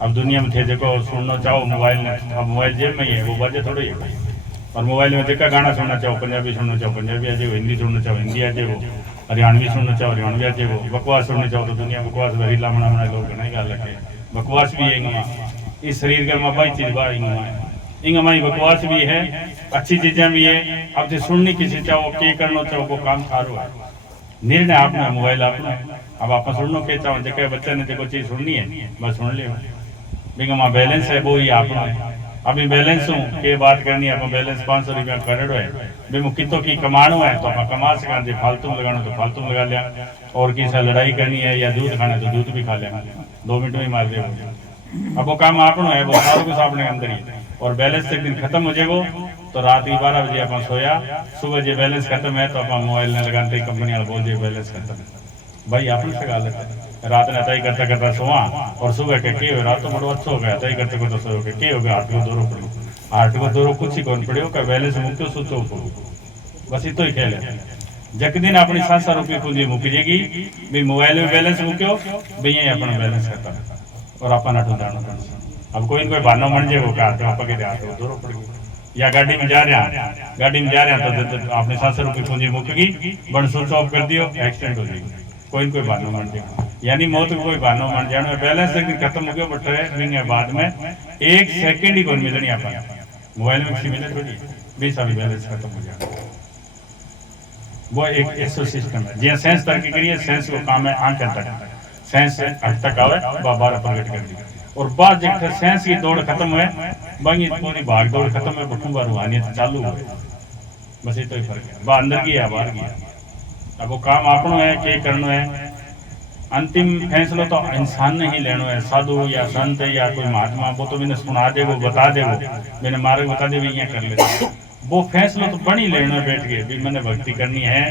अब दुनिया में थे देखो सुनना चाहो मोबाइल में, अब मोबाइल जेब में ही है, वो बजे थोड़ी है। और मोबाइल में देखा गाना सुनना चाहो पंजाबी सुनना चाहो पंजाबी आ जाए, हिंदी सुनना चाहो हिंदी आ जाए, हरियाणवी सुनना चाहो हरियाणवी आ जाए, बकवास सुनना चाहो तो दुनिया बकवास रीला बना बना लोग नहीं गाल रखे, बकवास भी है इस शरीर का माँ चीज बा इंगमाई बकवास भी है, अच्छी चीजें भी है। अब जो सुननी किसी चाहो के करना चाहो वो काम सारो है, निर्णय आपने मोबाइल आपने। अब आप सुनना के चाहो देखे बच्चे ने देखो चीज सुननी है बस सुन ले, बिंगमा बैलेंस है वो ही आपने। अभी बैलेंस हूँ के बात करनी है, बैलेंस 500 रुपया करोड़ है, भी कितों की कमानो है तो आप कमा सका, जो फालतू में लगाना तो फालतू में लगा लिया, और किसी लड़ाई करनी है या दूध खाना है तो दूध भी खा लिया, 2 मिनट में ही मार दिया। अब वो काम आपनो है, वो सारा कुछ अपने अंदर ही, और बैलेंस एक दिन खत्म हो जाएगा तो रात की 12 बजे आप सोया, सुबह जो बैलेंस खत्म है तो आप मोबाइल ने लगाते ही कंपनी वाला बोल दिए बैलेंस खत्म है। भाई आपने से गाल रात ने तय करता करता सोआ, और सुबह के हो रात तो बड़ो अच्छा हो गया, तय करते करते सो के हो गया, हाथ को दौरो पड़ो, हाथ को दौरो कुछ ही कौन पड़ो का बैलेंस मुक्तो सोचो पड़ो, बस इतो ही खेल है। जक दिन अपनी 700 रुपये पूंजी मुक जाएगी, भी मोबाइल में बैलेंस मुक्यो भी यही अपना बैलेंस खत्म, और अपन आटो जाना पड़ा। अब कोई बहाना बन जाए वो क्या आप हाथ को दौरो पड़ गई, या गाड़ी में जा रहे हैं, गाड़ी में जा रहे हैं तो आपने 700 रुपये पूंजी मुक गई, बन स्विच ऑफ कर दियो, एक्सीडेंट हो जाएगी, कोई बहाना बन जाए, यानी मौत को कोई बहाना बन जाना। बैलेंस एक दिन खत्म हो गया, बट बाद में 1 सेकंड ही कौन मिलनी आप मोबाइल में किसी मिले थोड़ी, 20 अभी बैलेंस खत्म हो जाएगा। वो एक ऐसा सिस्टम है जिस साइंस तरक्की करिए, साइंस को काम है आंख तक, साइंस हद तक आवे 12 प्रकट कर दी, और बाद जब साइंस की दौड़ खत्म हुए बंगी पूरी भाग दौड़ खत्म है, बठूंगा रूहानियत चालू हुए, बस ये तो ही फर्क है, बा अंदर की है बाहर की है। अब वो काम आपनो है के करना है, अंतिम फैसला तो इंसान ने ही लेना है, साधु या संत या कोई महात्मा वो तो मैंने सुना दे, वो बता दे, वो मैंने मार्ग बता दे, यहाँ कर ले, वो फैसला तो बनी लेना बैठ के भी मैंने भक्ति करनी है,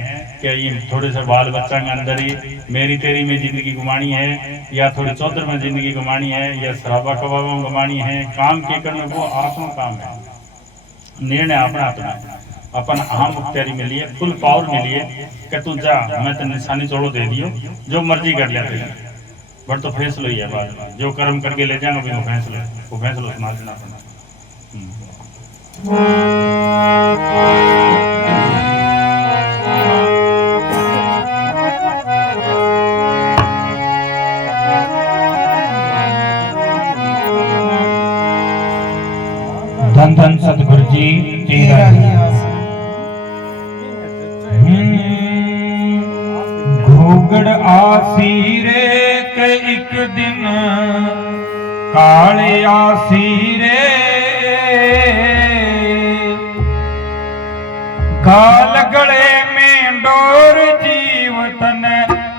क्या ये थोड़े से बाल बच्चा के अंदर ही मेरी तेरी में जिंदगी घुमानी है, या थोड़ी चौधर में जिंदगी घुमानी है, या शराबा कबाबा में घुमानी है, काम के करना वो अपना काम है, निर्णय अपना अपना अपन अहम मुख्तारी मिलिए, फुल पावर मिलिए कि तू जा मैं तो निशानी चोड़ो दे दियो, जो मर्जी कर लेते हैं, बट तो फैसलो ही है बाद में, जो कर्म करके ले जाएंगे वो फैसलो है, वो फैसलो समझना पड़ना। धन धन सतगुरु जी तेरा तेरा ही आसरा। घोगड़ आसीरे के एक दिन काले आसीरे गाल गले में डोर जीवतन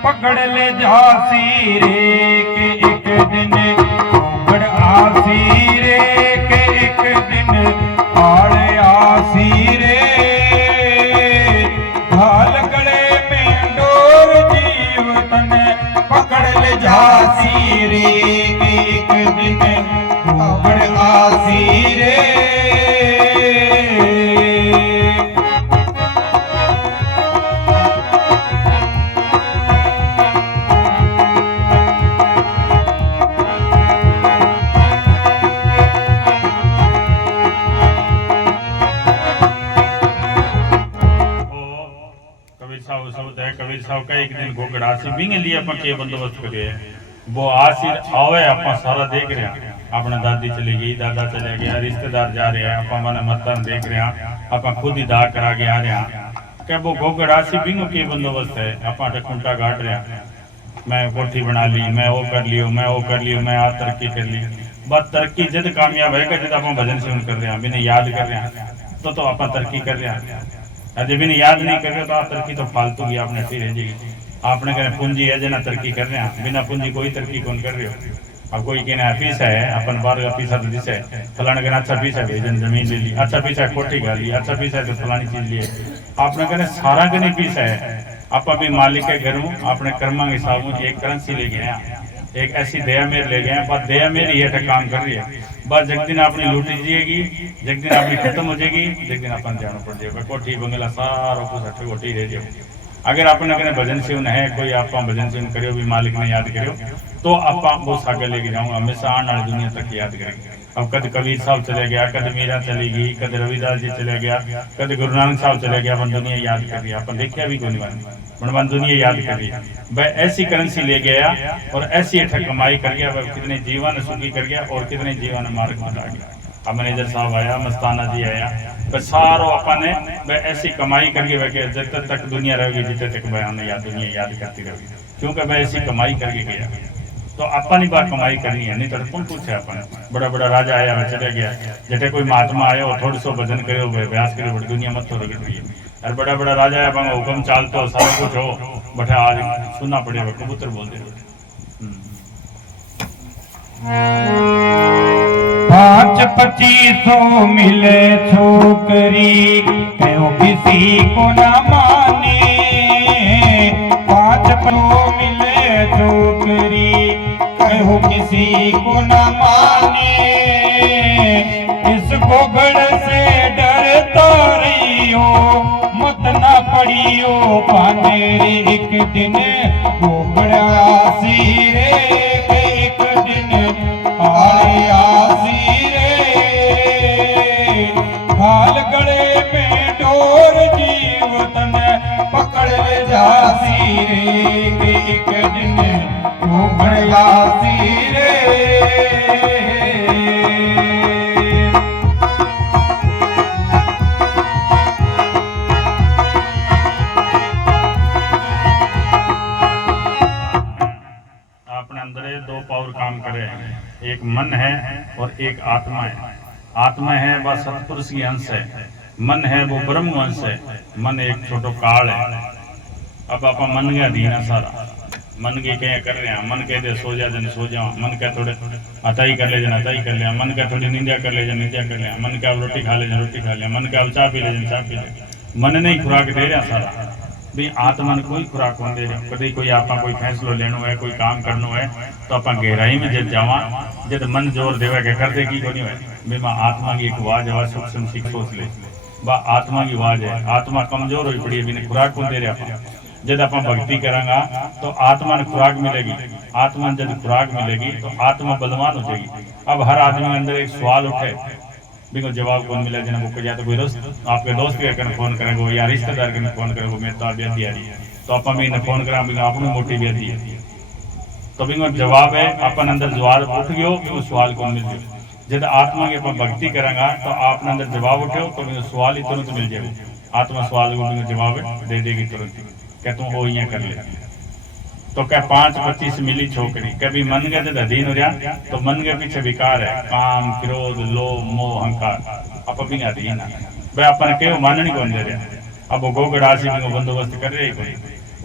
पकड़ ले जासी रे के एक दिन घोगड़ आसीरे के एक दिन काले आसीरे गाल गले में डोर जीवतन पकड़ ले जासी रे के एक दिन घोगड़ आसीरे कबीर साहब का एक दिन घोगड़ आसी बिंगे लिए अपन के बंदोबस्त करे वो आसी आवे अपन सारा देख रहे हैं, अपना दादी चली गई, दादा चले गया, रिश्तेदार जा रहे हैं, अपन मन मतन देख रहे हैं, अपन खुद ही दाह करा के आ रहे हैं क्या वो घोगड़ आसी बिंगो के बंदोबस्त है, अपन खुंटा गाट रहे हैं, मैं कोठी बना ली, मैं वो कर लियो, मैं वो कर लियो, मैं आ तरक्की कर ली। बस तरक्की जद कामयाब है जब अपन भजन सेवन कर रहे हैं, बिना याद कर रहे हैं तो अपन तरक्की कर रहे हैं, जब बिना याद नहीं कर रहे तो आप तरक्की तो फालतू की आपने फिर रह जाएगी। आपने कहना पूंजी है जना तरक्की कर रहे हैं, बिना पूंजी कोई तरक्की कौन कर रहे हो। अब कोई कहना पीसा है अपन बार का पीसा तो दिशा है, फलाने कहना अच्छा पीसा है भैजन जमीन ले ली, अच्छा पीसा है कोठी गा ली, अच्छा पीसा है तो फलानी चीज ली है। आपने कहना सारा कहने पीसा है, आप अभी मालिक के घर में अपने कर्मा के हिसाब से एक करेंसी ले गए हैं, एक ऐसी दया मेर ले गए, बस दया मेर ही है काम कर रही है, बस जग दिन अपनी लूटी जाएगी, जग दिन अपनी खत्म हो जाएगी, जग दिन अपन जाना पड़ जाएगा, कोठी बंगला सारा कुछ हटे कोठी रह जाए। अगर आपने अपने भजन सेवन है कोई आप भजन सेवन करो भी मालिक ने याद करो तो आप वो सागर लेके जाऊंगा, हमेशा आने वाली दुनिया तक याद करेंगे। अब कद कबीर साहब चले गया, कद मीरा चली गई, कद रविदास जी चले गया, कद गुरु नानक साहब चले गया, अपन दुनिया याद कर रही है, अपन देखिया भी कोई बनवान दुनिया याद कर रही है। वह ऐसी करेंसी ले गया और ऐसी अठक कमाई कर गया, वह कितने जीवन सुखी कर गया और कितने जीवन मार्ग बता गया। अब मैनेजर साहब आया, मस्ताना जी आया, वह सारो अपन ने वह ऐसी कमाई करके वह जब तक दुनिया रहेगी जितने तक बयान या दुनिया याद करती रहेगी, क्योंकि वह ऐसी कमाई करके गया। तो अपन ही बात कमाई करनी है, नहीं तो कौन पूछे अपन। बड़ा बड़ा राजा आया वह चले गया, जैसे कोई महात्मा आया और थोड़ी सो भजन करे अभ्यास करे बड़ी दुनिया मत हो रही है। और बड़ा बड़ा राजा आया वहाँ हुक्म चालते हो सारा कुछ हो बट आज सुनना पड़ेगा, कबूतर बोल दे। 5-25 मिले छोकरी क्यों किसी को न माने, 5-25 मिले छोकरी क्यों किसी को न माने, इस घोगड़ से डरता रहियो मत ना पड़ियो पाने रे, एक दिन घोगड़ आसी रे, एक दिन आए आसी रे, हाल गले में डोर जीवतन पकड़ ले जासी रे, एक दिन घोगड़ आसी रे। दो पावर काम करे, एक मन है और एक आत्मा है। आत्मा है वह सतपुरुष की अंश है, मन है वो ब्रह्म अंश है। मन एक छोटो काल है। अब आप मन के अधीन है सारा, मन के क्या कर रहे हैं, मन कहते सो जा जन सो जाओ, मन क्या थोड़े अताई कर ले जन अताई कर लिया, मन क्या थोड़ी निंदा कर ले जन निंदा कर लिया, मन क्या रोटी खा ले जन रोटी खा लिया, मन क्या चाय पी ले जन चाय पी ले। मन ने ही खुराक दे रहा सारा भी, आत्मा ने कोई खुराक नहीं दे रहा। कभी कोई आप कोई फैसलो लेना है, कोई काम करना है तो आप गहराई में जब जावा, जब मन जोर देवे के कर देगी को नहीं है भी मां आत्मा की एक आवाज है, सूक्ष्म सीख सोच ले बा आत्मा की आवाज है। आत्मा कमजोर हुई पड़ी है, बिना खुराक को दे रहा जब अपन भक्ति करांगा तो आत्मा ने खुराक मिलेगी, आत्मा जब खुराक मिलेगी तो आत्मा बलवान हो जाएगी। अब हर आदमी के अंदर एक सवाल उठे, बिल्कुल जवाब कौन मिला जना को, या तो कोई दोस्त आपके दोस्त के करके फोन करेंगे या रिश्तेदार के फोन करेंगे, मेरे तो बेदी आ रही है तो अपन भी फोन करा अपनी मोटी बेदी है, तो बिंगो जवाब है अपन अंदर जवाब उठ गयो, बिंगो सवाल कौन मिल गयो। जब आत्मा की अपन भक्ति करांगा तो आपने अंदर जवाब उठो तो बिंगो सवाल ही तुरंत मिल जाए। आत्मा सवाल को बिंगो जवाब दे देगी तुरंत, क्या तुम वो यहाँ कर ले। तो क्या 5-25 मिली छोकरी कभी मन के जब अधीन हो रहा तो मन के पीछे विकार है, काम क्रोध लोभ मोह अहंकार, आप भी अधीन है भाई अपन के मानने कौन दे रहा। अब वो गोगड़ासी में बंदोबस्त कर रहे कोई,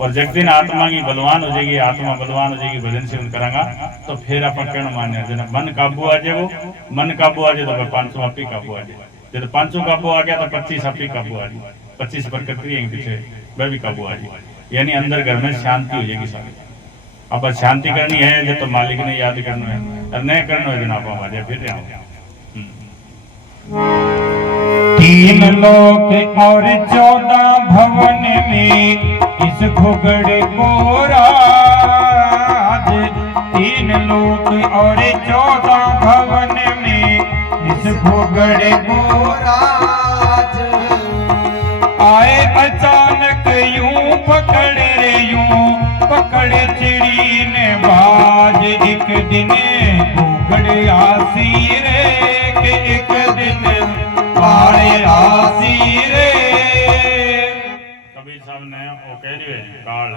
और जब दिन आत्मा की बलवान हो जाएगी, आत्मा बलवान हो जाएगी, भजन सेवन करांगा तो फिर अपन कहना मान्य जना मन काबू आ जाए, वो मन काबू आ जाए तो 500 आप ही काबू आ जाए, जब 500 काबू आ गया तो 25 आप ही काबू आ जाए, 25 प्रकृति है पीछे वह भी काबू आ जाए, यानी अंदर घर में शांति हो जाएगी सारी। अब शांति करनी है जब तो मालिक ने याद करना है, और नहीं करना है जनाब हमारे फिर रहे। 3 लोक और 14 भवन में इस घुघड़ को राज, 3 लोक और 14 भवन में इस घुघड़ को राज। आए अचानक यूं पकड़े चिड़ी ने बाज, एक दिन घुघड़ आसी रे के एक दिन काले आसी रे। कबीर साहब ने वो कह रही है काल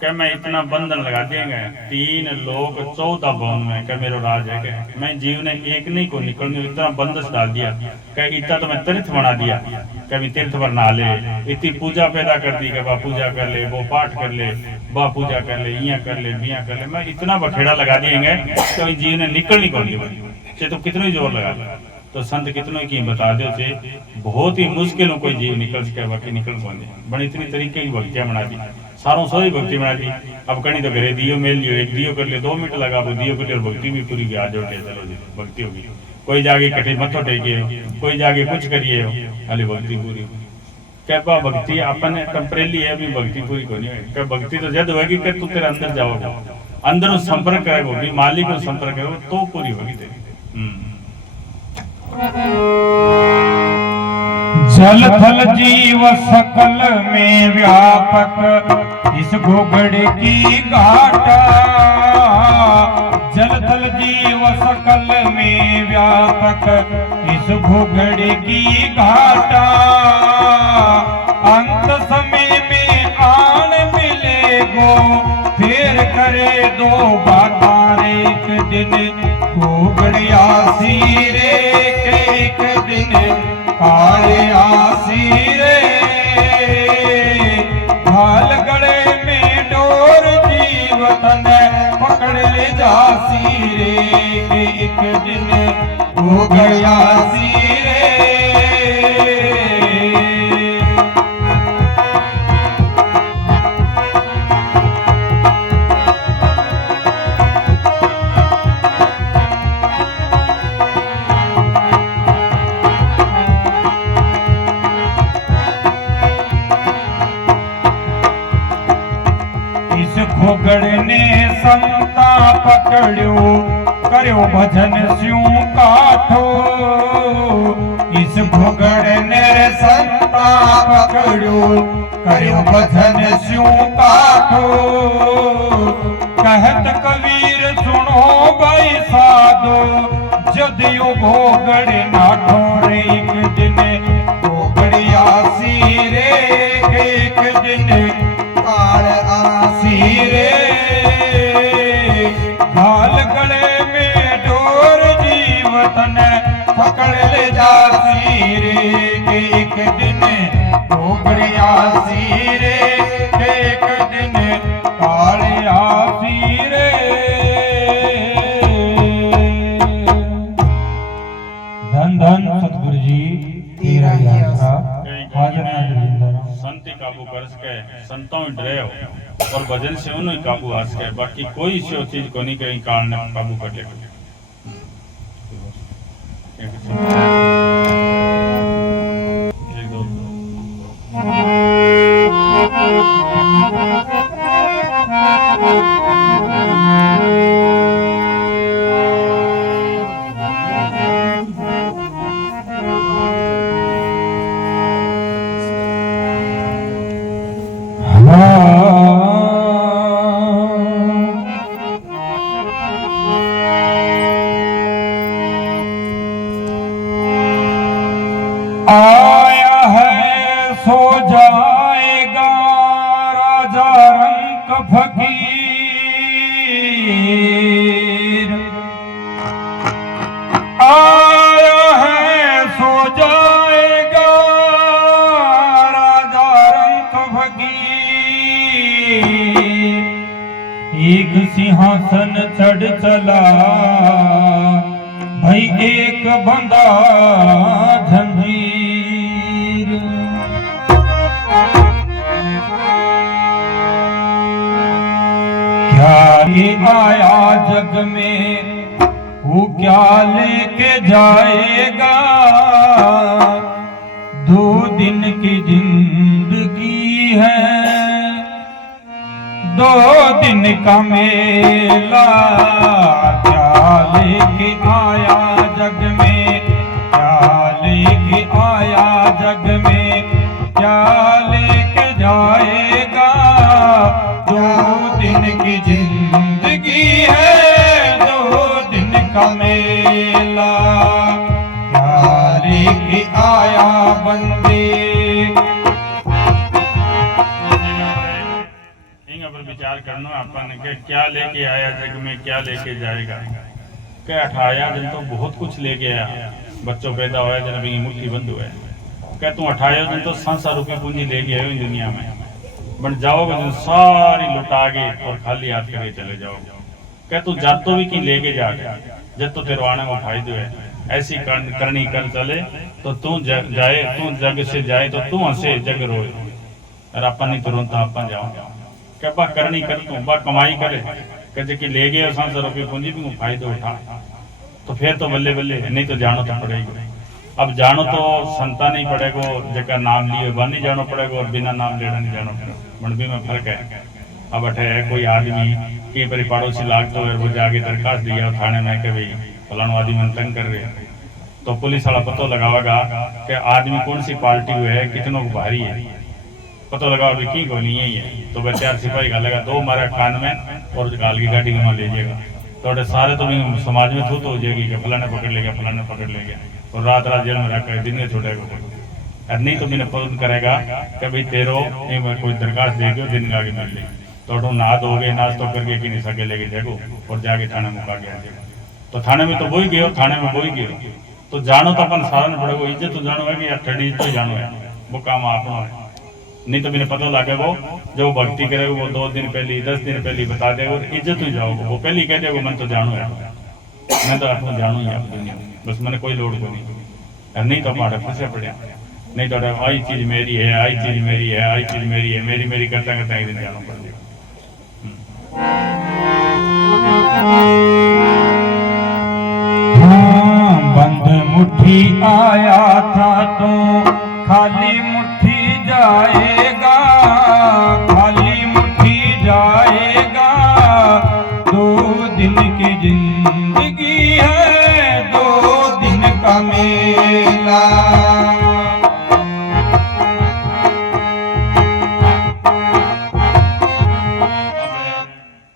क्या मैं इतना बंधन लगा देंगे, 3 लोग 14 भवन में क्या मेरा राज है, क्या मैं जीव ने एक नहीं को निकलने इतना बंधस डाल दिया, क्या इतना तो मैं तीर्थ बना दिया, कभी तीर्थ पर नहा ले, इतनी पूजा पैदा कर दी कि बा पूजा कर ले, वो पाठ कर ले, बा पूजा कर ले, यहाँ कर ले, बिया कर ले, मैं इतना बखेड़ा लगा देंगे तो जीव ने निकल नहीं पाएंगे, तो कितना ही जोर लगा तो संत कितनों की बता दो थे, बहुत ही मुश्किलों कोई जीव निकल सके, बाकी निकल पाते बड़ी इतनी तरीके की भक्तियां बना दी, सारों सौ भक्ति बना दी। अब कहीं तो घरे दियो मेल लियो, एक दियो कर ले 2 मिनट लगा, वो दियो कर ले भक्ति भी पूरी आज उठे, चलो जी भक्ति होगी। कोई जाके कटे मथो टेके, कोई जाके कुछ करिए, खाली भक्ति पूरी। क्या भक्ति अपन टेम्परेरी है, अभी भक्ति पूरी को नहीं है। क्या भक्ति तो जद होगी कि तू तेरे अंदर जाओगे, अंदर संपर्क करेगा, मालिक को संपर्क करेगा तो पूरी होगी तेरी। जल थल जीव सकल में व्यापक इस घुघड़ की घाटा, जल थल जीव सकल में व्यापक इस घुघड़ की घाटा। अंत समय में आन मिले गो फिर करे 2 बातार, एक दिन घुघड़ आसी रे एक दिन काले आसी रे। घाल गले में डोर जीवतन पकड़ ले जासी रे, एक दिन घुघड़ आसी रे। घुघड़ ने संता पकड़ो करो भजन स्यूं काठो, इस घुघड़ ने संता पकड़ो करो भजन स्यूं काठो। कहत कबीर सुनो भाई साधो, जदियो घुघड़ नाठो रे, एक दिन घुघड़ आसी रे एक दिन काल आसी रे। घाल गले में डोर जीवतन पकड़ ले जासी रे, एक दिन घुघड़ आसी रे एक दिन काल आसी रे। धन धन सतगुरु जी तेरा ही आसरा। संत काबू कर सके, संतों में डरे हो और भजन से उन्हें काबू आ सके, बाकी कोई से चीज को नहीं कहीं कारण काबू कर ले। एक दो फकीर आया है सो जाएगा राजा रंग फकीर। एक सिंहासन चढ़ चला भाई एक बंदा जंजीर। क्या ये आया जग में वो क्या लेके जाएगा। 2 दिन की जिंदगी है 2 दिन का मेला। क्या लेके आया जग में क्या लेके आया जग में क्या लेके जाएगा। 2 दिन की जिंदगी है 2 दिन का मेला। क्या लेके आया बंदे। पर विचार करना अपन के क्या लेके आया जग में क्या लेके जाएगा। क्या 28 दिन तो बहुत कुछ लेके आया। बच्चों पैदा होया जन भी मुट्ठी बंद हुआ है। क्या तू 28 दिन तो संसार रुपये पूंजी लेके आए दुनिया में बन जाओगे तो सारी लुटा के और खाली हाथ करके चले जाओगे। क्या तू जातो भी की लेके जा जब तो तेरे आने में फायदे है। ऐसी करनी कर चले तो तू जाए तू जग से जाए तो तू हंसे जग रोए। और अपन नहीं तुरंत अपन जाओ क्या बा करनी कर तू बा कमाई करे कहे कि ले गए संसार रुपये पूंजी भी फायदे उठा तो फिर तो बल्ले बल्ले नहीं तो जानो तो पड़ेगा। अब जानो तो संता नहीं पड़ेगा जगह नाम लिए बा नहीं जानो पड़ेगा और बिना नाम लेना नहीं जानो पड़ेगा। मंडवी में फर्क है। अब अठे कोई आदमी कई बार पड़ोसी लागतो है वो जाके दरखास्त दिया थाने में कि भाई फलाना आदमी मन तंग कर रहे तो पुलिस वाला पतो लगावेगा कि आदमी कौन सी पार्टी हुए है कितनों को भारी है पता लगा अभी की को नहीं है। तो वह 4 सिपाही घालेगा 2 मारा कान में और गाल की गाड़ी में ले जाएगा। तो सारे तो समाज में थूत हो जाएगी कि फलाने पकड़ ले गया फलाने पकड़ ले गया और रात रात जेल में रखकर दिन में छोड़ेगा। नहीं तो मैंने फोन करेगा कि भाई तेरो कोई दरखास्त दे दो दिन आगे मिल ले तो नहा धोगे नाश्तो करके कि नहीं सके लेके जाएगो और जाके थाने मुका गया तो थाने में तो वही गयो थाने में वही गयो तो जानो तो अपन सारा पड़ेगा। इज्जत तो जानो है कि यार ठंडी तो जानो है वो काम अपना है। नहीं तो मैंने पता लगे वो जो भक्ति करेगा वो 2 दिन पहले 10 दिन पहले बता देगा और इज्जत ही जाओगे। वो पहले कह देगा मैं तो जानो है मैं तो आपको जानो ही आप दुनिया में बस मैंने कोई लोड को नहीं तो पाठक फंसे पड़े नहीं तो आई चीज मेरी है आई चीज मेरी है आई चीज मेरी है मेरी मेरी करता करता एक दिन जाना पड़ जाएगा। बंद मुट्ठी आया था तो खाली मुट्ठी जाएगा खाली मुट्ठी जाएगा। 2 दिन की जिंदगी है 2 दिन का मेला।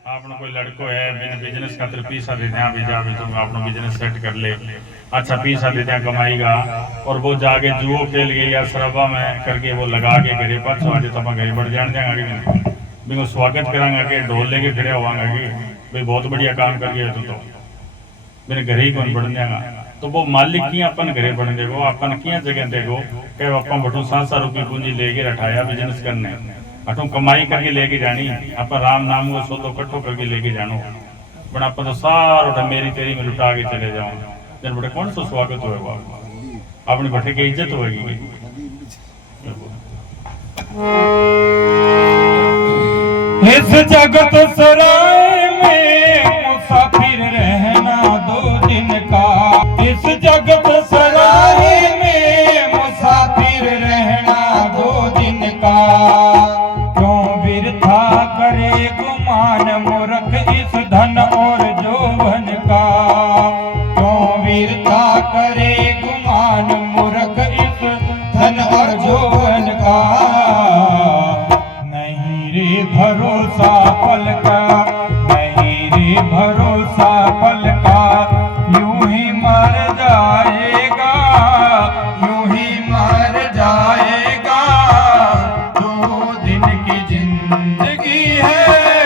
आपने कोई लड़को है बिना बिजनेस खातिर पैसा देते हैं भेजा भी तो अपना बिजनेस सेट कर ले अच्छा पैसा देते हैं कमाएगा और वो जाके जुओ खेल गए या शराबा में करके वो लगा के घरे परसों आज तो घर बढ़ जान जाएंगे भी वो स्वागत करांगे आगे ढोल लेके खड़े होवांगे भाई बहुत बढ़िया काम कर गया तो मेरे घर ही कौन बढ़ जाएगा। तो वो मालिक की अपन घरे बढ़ देगो अपन किया जगह देगो कि अपन बठू 700 रुपये पूंजी लेके रठाया बिजनेस करने अठू कमाई करके लेके जानी अपन राम नाम को सौदो कट्ठो करके लेके जानो बट अपन तो सारा मेरी तेरी में लुटा के चले जाओ जन बड़े कौन सा स्वागत होगा अपने बठे की इज्जत होगी। इस जगत सराय में मुसाफिर रहना 2 दिन का। इस जगत सराय में मुसाफिर रहना 2 दिन का। क्यों बिरथा करे गुमान मूर्ख इस धन और जोबन का। क्यों बिरथा करे गुमान मूर्ख इस धन और जोबन का। नहीं रे भरोसा पल का नहीं रे भरोसा पल का। यूं ही मर जाएगा यूं ही मर जाएगा। 2 दिन की जिंदगी है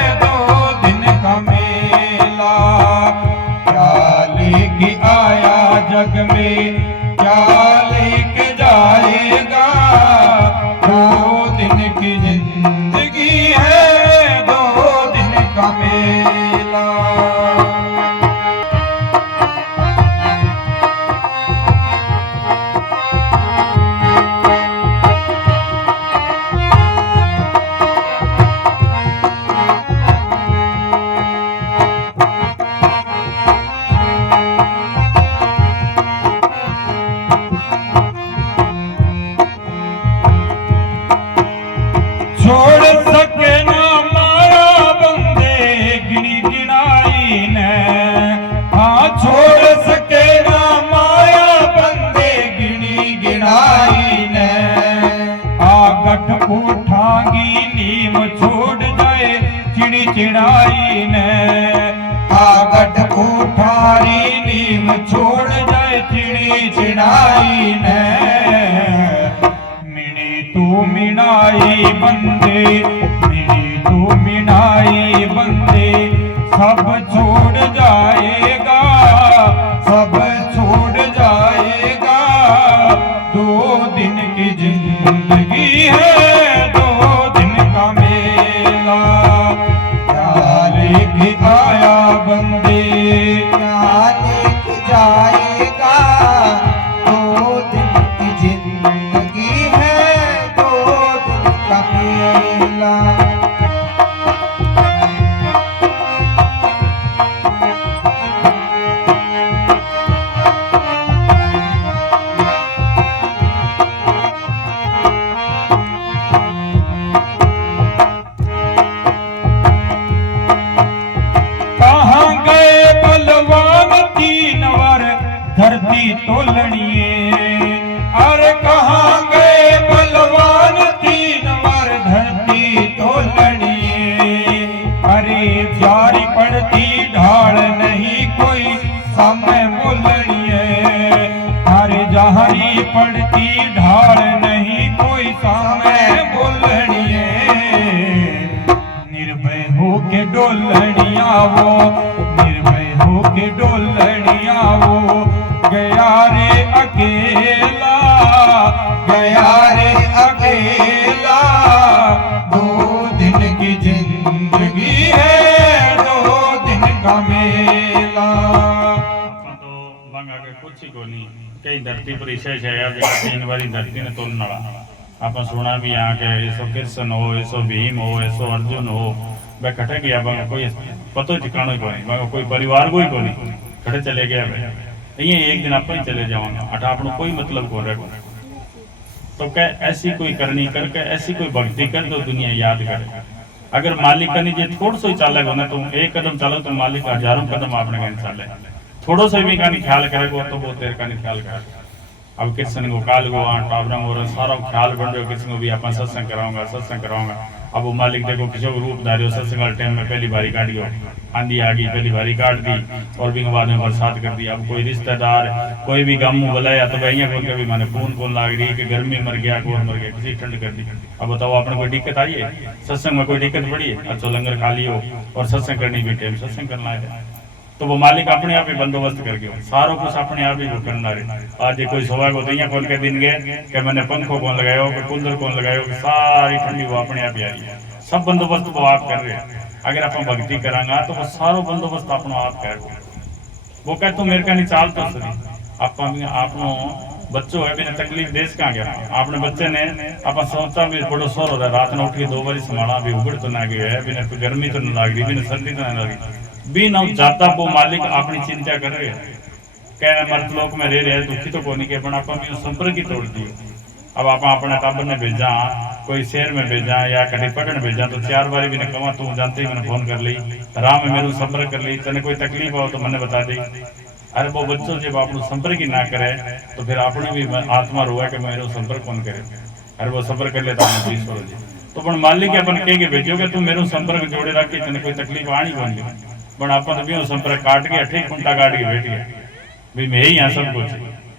चिड़ी चिड़ाई ने आगट कोठारी नीम छोड़ जाए चिड़ी चिड़ाई ने मिणी तू मिणाई बंदे मिणी तू मिणाई बंदे सब छोड़ जाएगा सब छोड़ जाएगा 2 दिन की जिंदगी है 2 दिन का मेला क्या लेके आया बंदे क्या लेके जाएगा 2 दिन की जिंदगी है 2 दिन का मेला धरती तोलनिए अरे कहाँ गए बलवान 3 बार धरती तोलनिए अरे जारी पड़ती ढाल नहीं कोई सामने बोलनिए अरे जारी पड़ती ढाल नहीं कोई सामने बोलनिए निर्भय होके डोलनिया वो निर्भय होके डोलनिया वो गया रे अकेला गया रे अकेला 2 दिन की जिंदगी है 2 दिन का मेला तो बंग आगे कुछ ही को नहीं कई धरती पर विशेष है यार 3 बारी धरती ने तोड़ने वाला आप सुना भी यहाँ के ऐसो कृष्ण हो ऐसो भीम हो ऐसो अर्जुन हो वह खटे गया बंग कोई पतो ठिकाना ही को नहीं कोई परिवार को ही को नहीं खड़े चले गया भाई ये एक दिन आप ही चले जाऊंगा अटा अपनों कोई मतलब को रहे तो क्या ऐसी कोई करनी करके ऐसी कोई भक्ति कर दो दुनिया याद करे अगर मालिक का नहीं थोड़ा सा ही चालेगा ना तुम 1 कदम चलो तो मालिक हजारों कदम आपने कहीं चाले थोड़ो सा भी का नहीं ख्याल करेगा तो बहुत देर का नहीं ख्याल करेगा अब किसी को काल को टावरंग हो सारा ख्याल बन रहे हो किसी को भी अपन सत्संग कराऊंगा अब वो मालिक देखो किसी को रूप धारे हो सत्संग टाइम में पहली बारी काट गया आंधी आ गई पहली बारी काट दी और भी बाद में बरसात कर दी अब कोई रिश्तेदार कोई भी गम बुलाया तो भैया कौन कभी मैंने कौन लाग रही कि गर्मी मर गया कौन मर गया किसी ठंड कर दी अब बताओ आपने कोई दिक्कत आई है सत्संग में कोई दिक्कत पड़ी है अच्छा लंगर खाली हो और सत्संग करनी भी टाइम सत्संग करना है तो वो मालिक अपने आप ही बंदोबस्त कर गया सारो कुछ अपने आप ही करना रहे आज कोई सुबह को तो कौन के दिन गए कि मैंने पंखों कौन लगायो कि कूलर कौन लगायो कि सारी ठंडी वो अपने आप ही आ रही है सब बंदोबस्त वो आप कर रहे हैं अगर आप भक्ति करांगा तो वो सारो बंदोबस्त अपनो आप कर वो कह तू मेरे का नहीं चाल तो सही आपनो बच्चों है बिना तकलीफ देश कहाँ गया आपने बच्चे ने आप सोचा भी बड़ो शोर हो रहा है रात में उठ के 2 बारी संभाला भी उगड़ तो ना गया है बिना तो गर्मी तो ना लग रही बिना सर्दी तो ना लगी बिना जाता वो मालिक अपनी चिंता कर रहे हैं क्या मर्द लोक में रह रहे दुखी तो कोनी के बना अपन संपर्क ही तोड़ दी अब आप अपने टाबर ने भेजा कोई शहर में भेजा या कहीं पटन भेजा तो 4 बारी भी ने कहा तू जानते ही मैंने फोन कर ली राम में मेरू संपर्क कर ली तेने कोई तकलीफ हो तो मैंने बता दी अरे वो बच्चों जब आप संपर्क ही ना करे तो फिर आपने भी आत्मा रोआ कि मेरे संपर्क कौन करे अरे वो संपर्क कर लेता तो पण मालिक अपन कह के भेजो कि तू मेरे संपर्क जोड़े रखी तेने कोई तकलीफ आनी कौन पण अपन भी संपर्क काट के 8 घंटा काट के बैठ गया भाई मैं ही यहाँ सब कुछ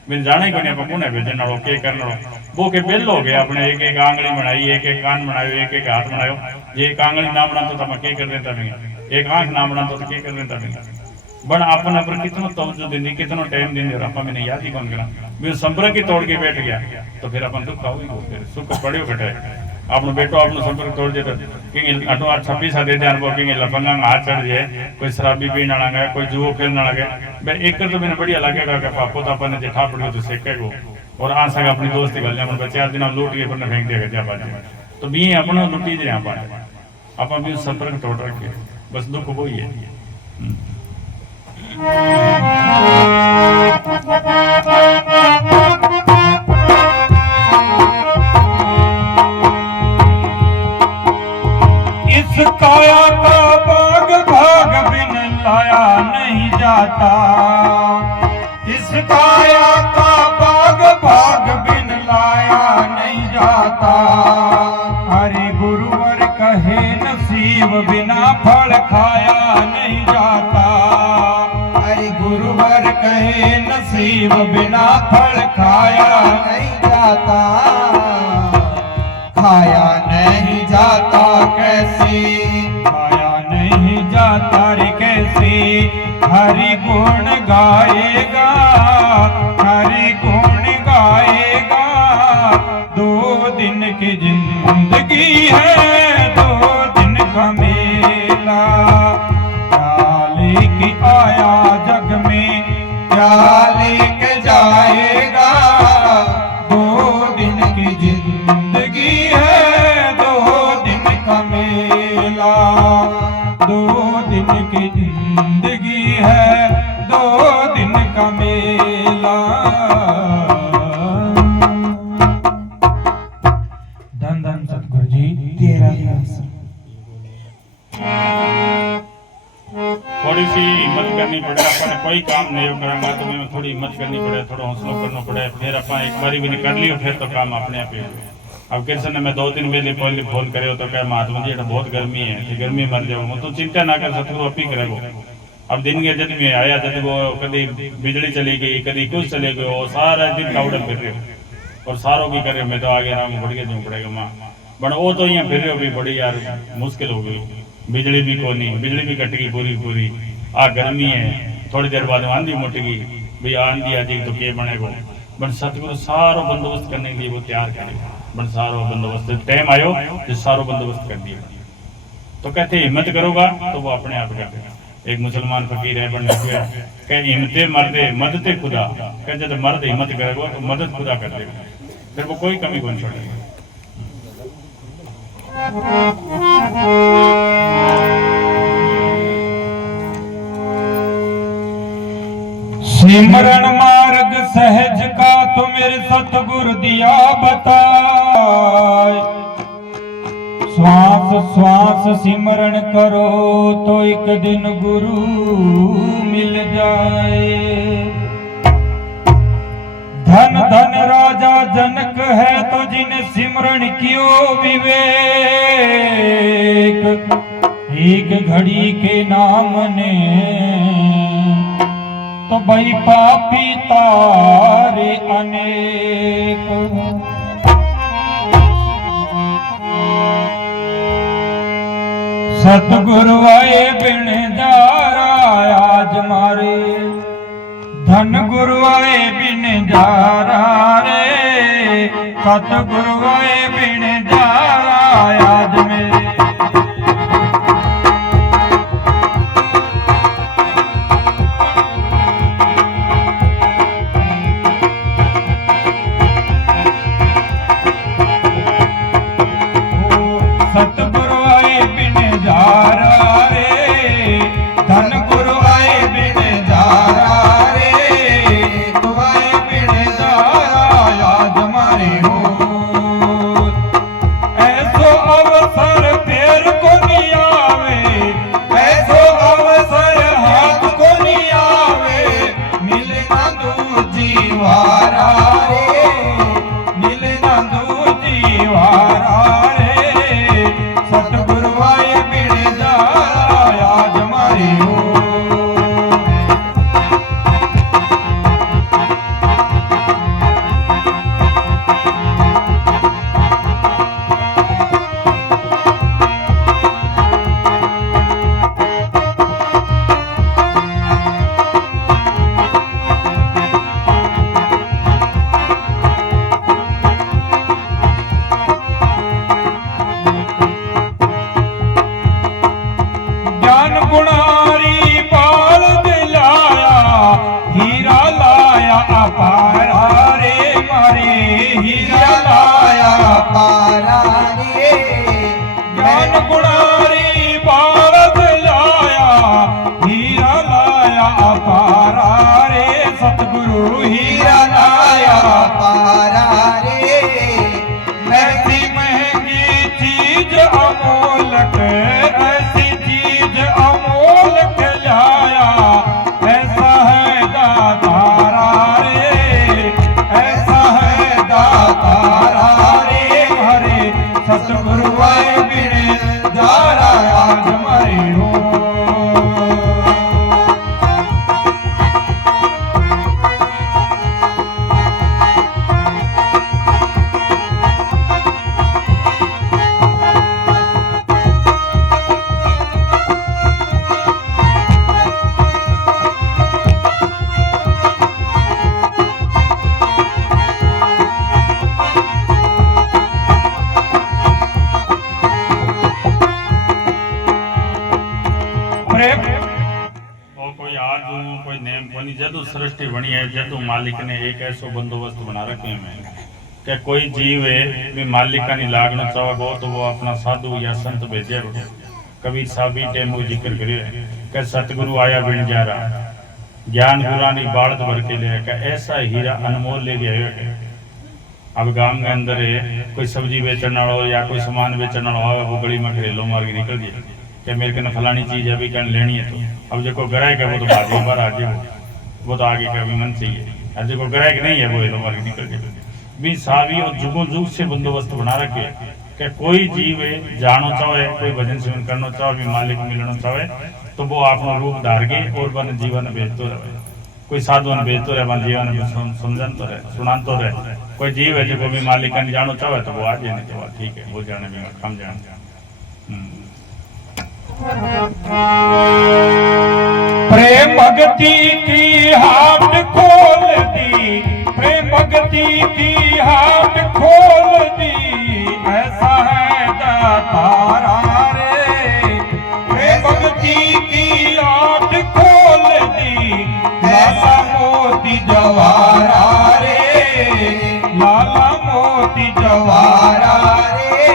मैं जाने को नहीं आप कौन है भेजने वालों के करने वालों वो के बेल हो गया अपने एक आंगली बनाई एक कान बनायो एक हाथ बनायो ये एक आंगली ना बना तो मैं क्या कर देता नहीं एक आंख ना बना तो क्या कर देता नहीं बन अपन पर कितना तवज्जो देनी कितना टाइम देनी और अपन मैंने याद ही कौन करा मैं संपर्क ही तोड़ के बैठ गया तो फिर अपन दुख आओ फिर सुख पड़ियो घटे आपनो बेटो आपनो संपर्क तोड़ दे कि अटो 26 दे दे अनुभव कि लफंगा हाथ चढ़ जाए कोई शराबी पीना लगे कोई जुओ खेलना लगे बे एक तो मैंने बढ़िया लगेगा कि पापो तो अपन ने जेठा पड़ियो तो सेकेगो और आ सके अपनी दोस्ती कर ले अपन 4 दिन लूट के अपन फेंक देगा जा बाजी तो भी अपनो लूटी जे अपन भी संपर्क तोड़ रखे बस दुख वही है इस काया का बाग भाग बिन लाया नहीं जाता इस काया का बाग भाग बिन लाया नहीं जाता हरि गुरुवर कहे न नसीब बिना फल खाया नहीं जाता। अरे गुरुवर कहे नसीब बिना फल खाया नहीं जाता, खाया नहीं जाता कैसे, खाया नहीं जाता रे कैसे। हरि गुण गाएगा, हरि गुण गाएगा। 2 दिन की जिंदगी है, 2 दिन का मेला। क्या लेके आया जग में, क्या लेके जाएगा। 2 दिन की जिंदगी है, 2 दिन का मेला। 2 दिन की जिंदगी है, 2 दिन का मेला। धन धन सतगुरु जी तेरा ही आसरा। थोड़ी सी हिम्मत करनी पड़े, अपन कोई काम नहीं करेंगे तो मैं थोड़ी हिम्मत करनी पड़े, थोड़ा हौसला करना पड़े। फिर अपन एक बारी भी कर लियो फिर तो काम अपने आप ही हो। अब कृष्ण ने मैं 2-3 बजे पहले फोन करे तो क्या महात्मा जी बहुत गर्मी है, तो गर्मी मर जाओ तो चिंता ना कर, सतगुरु आप ही करेगो। अब दिन के जद में आया, जब वो कभी बिजली चली गई, कभी कुछ चले गए, वो सारा दिन कावड़े फिर रहे हो और सारों की करे। मैं तो आगे आराम बढ़ के जाऊँ पड़ेगा माँ बट वो तो यहाँ फिर रहे हो भी बड़ी यार मुश्किल हो गई। बिजली भी को नहीं, बिजली भी कट गई पूरी पूरी। आ गर्मी है, थोड़ी देर बाद आंधी मुट गई, भाई आंधी आ जाएगी तो क्या बनेगा। बट सतगुरु सारो बंदोबस्त करने के लिए वो तैयार करेगा। बट सारो बंदोबस्त टाइम आयो तो सारो बंदोबस्त कर दिया। तो कहते हिम्मत करोगा तो वो अपने आप करेगा। एक मुसलमान फकीर है बन गया, कह हिम्मते मर्दे मददे खुदा, कह जब मर्द हिम्मत करेगा तो मदद खुदा कर देगा, फिर वो कोई कमी कौन छोड़ेगा। सिमरन मार्ग सहज का तो मेरे सतगुरु दिया बताए। श्वास श्वास सिमरन करो तो एक दिन गुरु मिल जाए। धन धन राजा जनक है तो जिन सिमरन कियो विवेक। एक घड़ी के नाम ने तो भाई पापी तारे अनेक। सतगुरु आए बिन जारा आज मारे, धन गुरु आए बिन जारा रे। सतगुरु आए बिन जारा आज मेरे। सतगुरु आए बिन जारा रे, धन गुरु आए बिन जारा रे। तू आए बिन जारा याद मारे हो। ऐसो अवसर फिर को नहीं आवे, ऐसो अवसर हाथ को नहीं आवे। मिलना दूजी वारा रे, मिलना दूजी वारा रे। सतगुरु आए बिन जारा याद मारे हो। ज्ञान गुणारी पाल दिलाया, हीरा लाया अपारा रे मारे। हीरा लाया पारा रे। ज्ञान गुणारी पाल दिलाया, हीरा लाया अपारा रे। सतगुरु हीरा लाया पारा रे। ऐसी महंगी चीज अमोलक, ऐसी चीज अमोलक लाया। ऐसा है दातारा रे, ऐसा है दातारा रे हरे। प्रेम और कोई आज कोई नेम कोनी जदू सृष्टि बनी है जदू मालिक ने एक ऐसो बंदोबस्त बना रखे हैं कि कोई जीव है भी मालिक का नहीं लागना चाहोगो तो वो अपना साधु या संत भेजे। कबीर साहब भी टेम वो जिक्र करे कि सतगुरु आया बिन जा रहा ज्ञान पुरानी बाढ़ भर के लिए कि ऐसा हीरा अनमोल ले गया है। अब गांव के अंदर है कोई सब्जी बेचने वाला या कोई सामान बेचने वाला हो वो गली में घरेलू मार के निकल गया कि मेरे को फलानी चीज अभी कहने लेनी है तो अब जो ग्राहक है वो तो भाजी बार आ जाए वो तो आगे का भी मन चाहिए और जो ग्राहक नहीं है वो हेलो मार के निकल जाए। भी सावी और जुगों जुग से बंदोबस्त बना रखे कि कोई जीव जानो चाहे कोई भजन सेवन करना चाहे भी मालिक मिलना चाहे तो वो अपना रूप धार के और बन जीवन भेजते रहे। कोई साधु भेजते रहे मन जीवन समझन तो रहे सुनान तो रहे। कोई जीव है जो भी मालिक का जानो चाहे तो वो आ जाए नहीं तो ठीक है वो जाने में कम जाने। प्रेम भक्ति की हाट खोल दी, प्रेम भक्ति की हाट खोल दी, ऐसा है दातारा रे। प्रेम भक्ति की हाट खोल दी, लाला मोती जवारा रे, लाला मोती जवारा रे।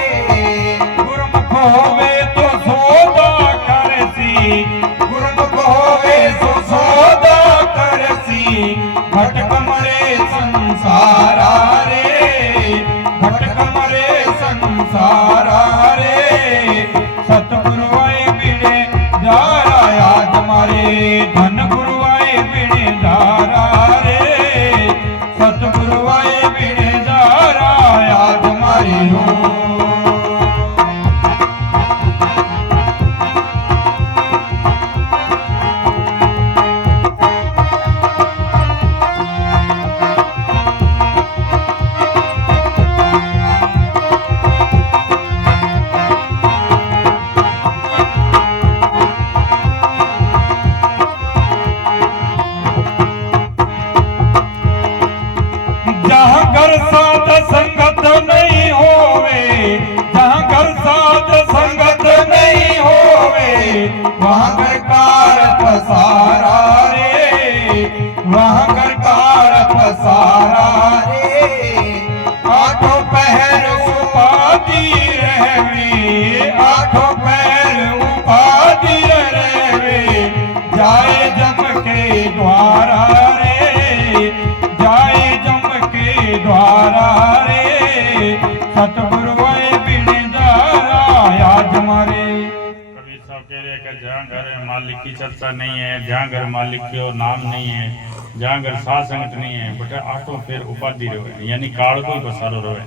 गुरमुख होवे तो सोदा करसी, गुरमुख होवे तो सोदा करसी, भटक मरे संसारा रे, भटक मरे संसारा रे। सतगुरु आए बिने जारा याद मारे, धन गुरु आए बिने जारा रे, सतगुरु आए बिने जारा याद मारे हो। जहाँ घर साध संगत नहीं होवे, जहाँ घर साध संगत नहीं होवे, वहाँ घर कार पसारा रे, वहाँ घर कार पसारा रे। आठों पहर उपाधि रहवे, आठों पहर उपाधि रहवे, जाए जम के द्वारा रे, जाए जम के द्वारा रे। सतगुरु आए बिन जारा याद मारे। कबीर साहब कह रहे हैं कि जहाँ घर मालिक की चर्चा नहीं है, जहाँ घर मालिक के नाम नहीं है, जहाँ घर साध संगत नहीं है, बटे आठों फिर उपाधि रहे यानी काल को ही बसारो रहे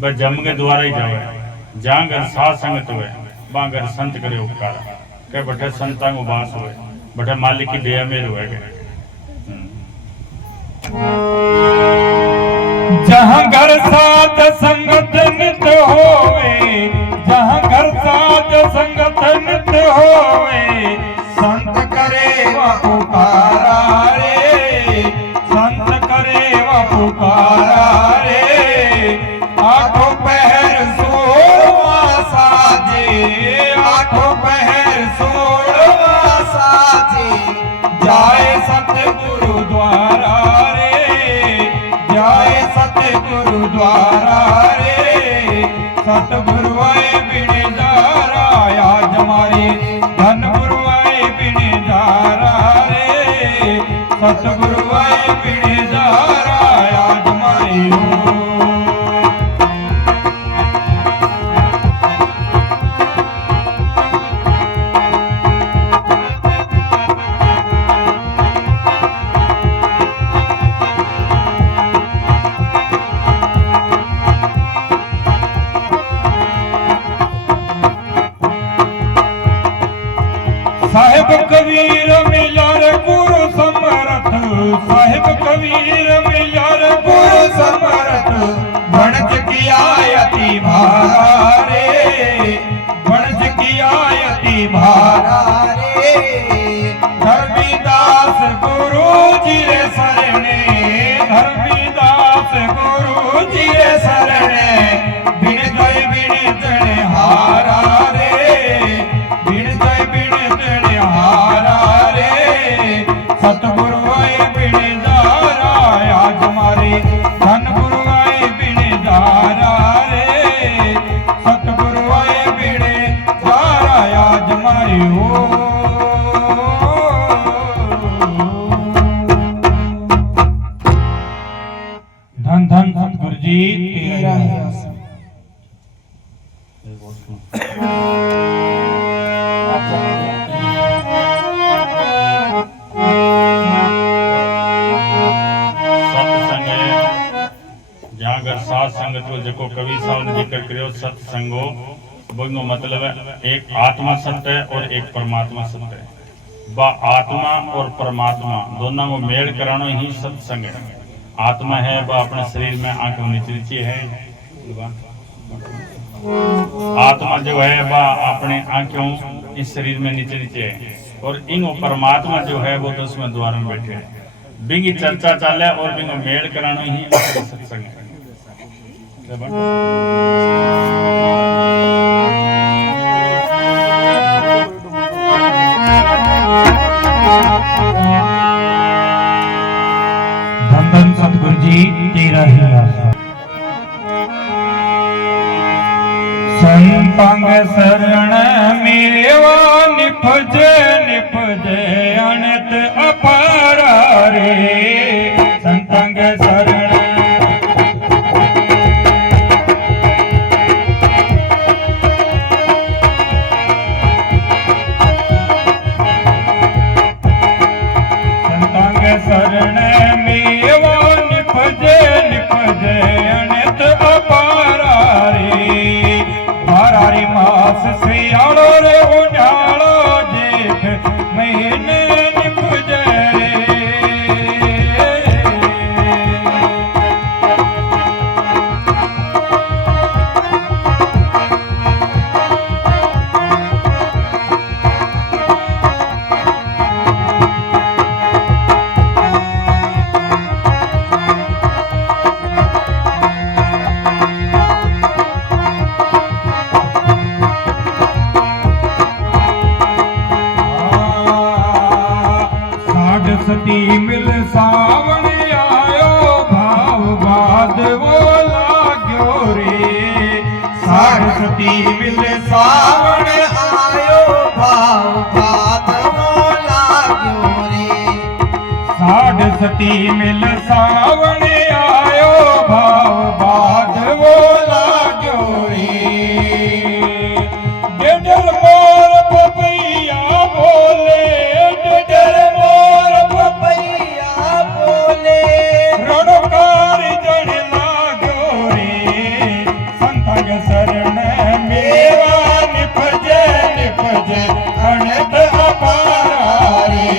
बस जम के द्वारा ही जावे। जहाँ घर साध संगत हुए वहाँ घर संत करे उपकार के बटे संता को बास हुए बटे मालिक की दया में रुए गए। जहाँ घर साध संगत नित होवे, जहाँ घर साध संगत नित होवे, संत करे व पुकारा रे, संत करे व पुकारा रे। आठों पहर सोलवा साजे, आठों पहर सोलवा साजे, जाए सतगुरु द्वारा रे, जाए सतगुरु द्वारा रे। सतगुरु आए बिन जारा याद मारे, धन गुरु आए बिन जारा रे, सतगुरु आए बिन जारा याद मारे हो। साहिब कबीर मिला रे गुरु समरथ, साहिब कबीर मिला रे गुरु समरथ, वणज किया यति भारा रे, वणज किया यति भारा रे। धर्मीदास गुरु जी रे शरणे, धर्मीदास गुरु जी रे शरणे, बिन जय बिन जन हारा रे, बिन जय बिन जन हारा रे सतगुरु आए बिन दारा आज मारे धन गुरु आए बिन दारा रे सतगुरु आए बिन दारा आज मारे हो धन धन सतगुरु जी तेरा ही आसरा। सात संगत को जो कवि साहब ने जिक्र करो सत्संगो बोलो मतलब है एक आत्मा सत्य है और एक परमात्मा सत्य है। बा आत्मा और परमात्मा दोनों को मेल कराना ही सत्संग है। आत्मा है वह अपने शरीर में आंखों नीचे नीचे है। आत्मा जो है वह अपने आंखों इस शरीर में नीचे नीचे है और इन परमात्मा जो है वो तो उसमें द्वार में बैठे हैं। बिंगी चर्चा चले और बिंगो मेल कराना ही सत्संग है। धन धन सतगुरु जी तेरा ही आसरा। संतंग शरण मेवा निपजे निपजे अनंत अपारा रे संतंग शरण शरण मेवा निपजे निपजे अनंत अपारा रे मारारी मास सियालो रे उन्यालो जेठ महीने निपजे रे सती मिल सावण आयो भाव बाद वो लाग्यो रे सरस्वती मिल सावण आयो भाव बाद वो लाग्यो रे सरस्वती मिल सावण आयो भाव बाद वो लाग्यो रे डेडर मोर पपैया बोले डेडर मोर पपैया बोले रणकार जन लाग्यो रे संतंग शरण मेवा निपजे निपजे अनंत अपारा रे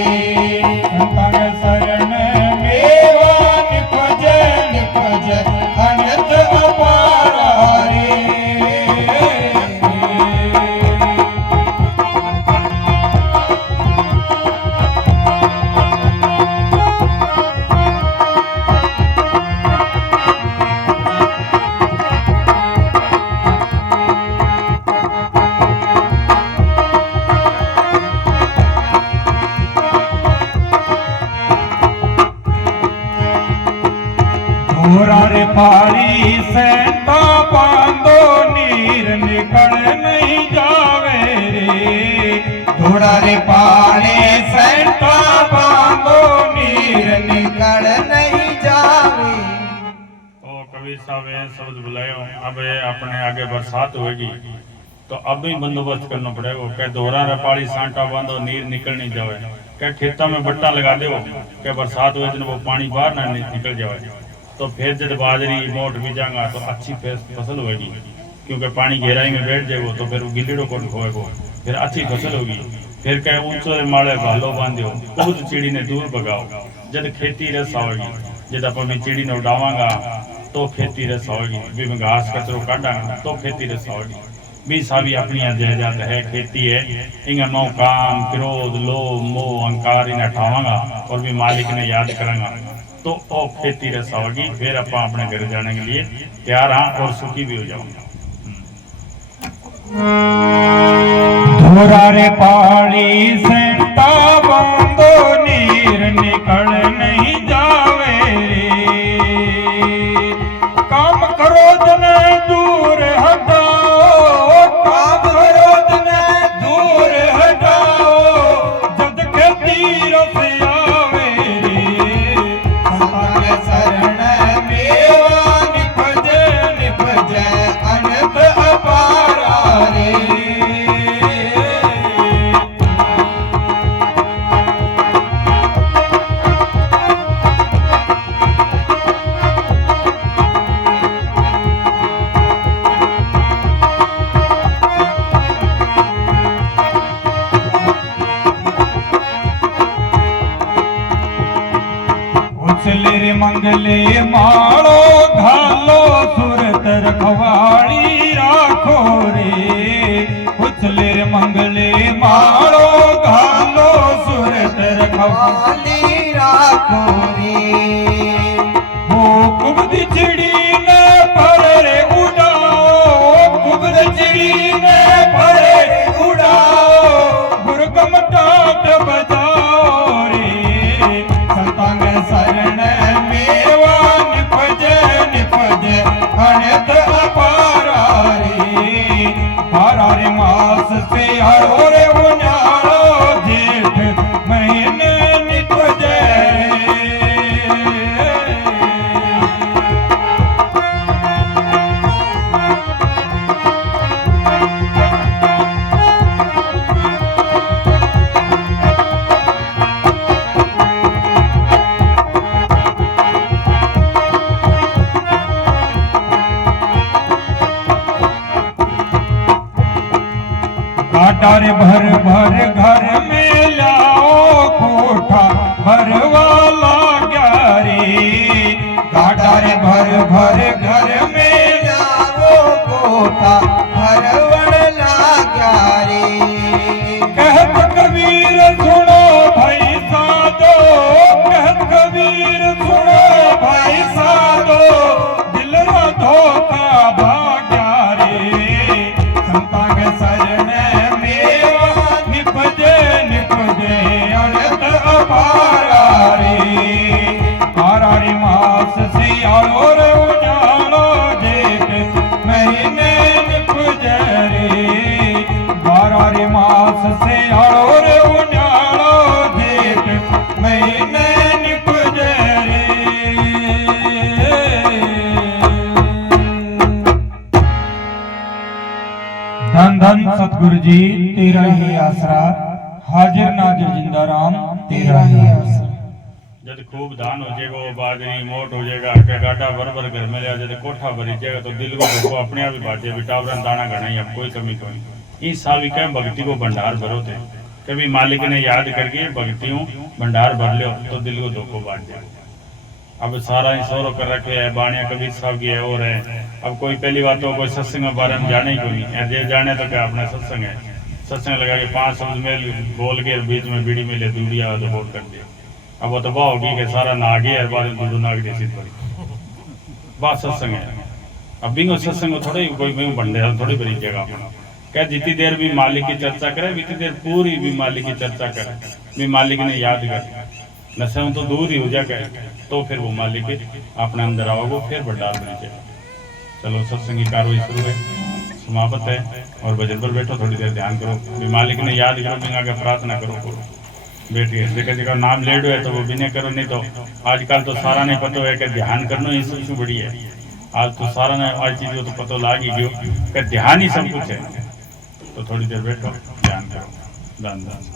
संतंग शरण मेवा निपजे निपजे अनंत अपारा रे रे पारी सेंता बांधो नीर निकल नहीं जावे रे थोड़ा रे पानी सेंता बांधो नीर निकल नहीं जावे। ओ कबीर साहब ये शब्द बुलाए अब ये अपने आगे बरसात होगी तो अब भी बंदोबस्त करना पड़ेगा। क्या दोहरा रपाड़ी सांटा बांधो नीर निकल नहीं जावे। क्या खेतों में बट्टा लगा दो क्या बरसात हुए तो वो पानी बाहर ना निकल जाए। तो फिर जब बाजरी मोट बीजांगा तो अच्छी फसल होगी क्योंकि पानी गहराई में बैठ जाएगा तो फिर वो गिल्लीड़ों को खोएगा फिर अच्छी फसल होगी। फिर क्या ऊंचे माले भालो बांधो खुद चिड़ी ने दूर भगाओ जब खेती रस आएगी जब अपन चिड़ी ने उड़ावांगा तो खेती रस आएगी भी घास कचरो काटांगा तो खेती रस आएगी। भी सारी अपनी जायदाद है खेती है इंगा मो काम क्रोध लोभ मोह अहंकार इन्हें हटावांगा और भी मालिक ने याद करांगा तो ओ खेती रस होगी। फिर आप अपने घर जाने के लिए तैयार हाँ और सुखी भी हो जाऊंगा। मुरारे पहाड़ी सेंटा बंदो नीर निकल नहीं जावे रे। काम क्रोध ने दूर हटाओ, काम क्रोध ने दूर हटाओ, जद के तीर से आवे रे। संतान शरण मेवा निपजे अनंत अपारा रे। उछले रे मंगले मालो घालो सुरत रखवाड़ी राखो रे। उछले रे मंगले मालो घालो सुरत रखवाड़ी वाली राखो रे। हो कुबद चिड़ी ने पर रे उड़ाओ, कुबद चिड़ी ने पर रे उड़ाओ, गुरगम टाट बजाओ रे। संतान शरण मेवा निपजे अनंत अपारा रे। बारह रे मास से हरो रे उन्यारो, जेठ महीने निपजे काटारे भर भर घर में लाओ, कोठा भर वाला ग्यारे। काटारे भर भर घर में जाओ कोठा भरवण लाग्या रे। कहत कबीर सुनो भाई साधो, कहत कबीर सुनो भाई साधो, दिल रा धोखा भाग्या रे। संतान शरण मेवा निपजे अनंत अपारा रे। पारा रे मास से आरो रे उजालो, जेठ महीने निपजे रे। बारह रे मास से आरो रे उजालो, जेठ महीने निपजे रे। धन धन सतगुरु जी तेरा ही आसरा, हाजिर नाजिर जिंदा राम तेरा ही आसरा। जब खूब धान हो जाएगा, वो बाजरी मोट हो जाएगा, के गाटा भर घर में ले जब कोठा भरी जाएगा तो दिल को अपने आप ही बाटे बिटावरन दाना घना ही, अब कोई कमी कोई। इस साल क्या भक्ति को भंडार भरो थे, कभी मालिक ने याद करके भक्तियों भंडार भर लो तो दिल को धोखो बांट जाए। अब सारा ही सोरो कर रखे है, बाणिया कबीर साहब की है और है। अब कोई पहली बात तो कोई सत्संग के बारे में जाने ही कोई नहीं, जे जाने तो क्या अपना सत्संग है। सत्संग लगा के 5 शब्द में बोल के बीच में बीड़ी में ले दूड़िया तो बोल कर दिया। अब वो तो वाह होगी कि सारा नागे है, बाद दूधू नाग जैसी पड़ी बात सत्संग है। अब बिंगो सत्संग को थोड़ी कोई बिंगो भंडे थोड़ी बड़ी जगह अपना क्या जितनी देर भी मालिक की चर्चा करे, इतनी देर पूरी भी मालिक की चर्चा करे, भी मालिक ने याद कर नशे तो दूर ही हो जाए, तो फिर वो मालिक अपने अंदर आओगे, फिर भंडार बन जाए। चलो सत्संग की कार्रवाई शुरू है, समाप्त है, और भजन पर बैठो, थोड़ी देर ध्यान करो, भी मालिक ने याद करो, बिना के प्रार्थना करो बैठिए। देखा देखा नाम लेडो है तो वो भी नहीं करो, नहीं तो आजकल तो सारा नहीं पता है कि ध्यान करना ही सबसे बड़ी है। आज तो सारा ने आज चीज़ों तो पता लाग ही गयो कि ध्यान ही सब कुछ है। तो थोड़ी देर बैठो, ध्यान करो, धन धन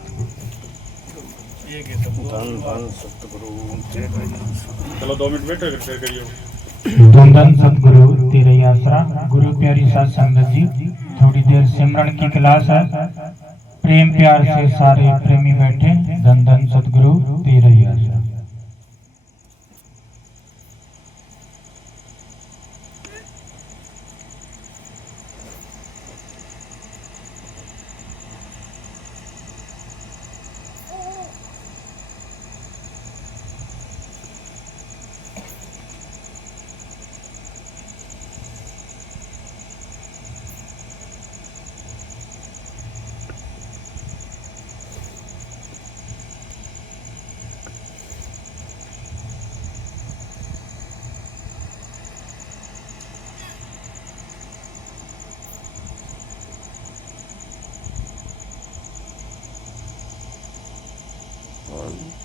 चलो 2 मिनट बैठो, फिर करियो। धन सतगुरु तेरा ही आसरा। गुरु प्यारी साध संगत जी, थोड़ी देर सिमरन की क्लास है, प्रेम प्यार से सारे प्रेमी बैठे। धन धन सतगुरु तेरा ही आसरा। वाली।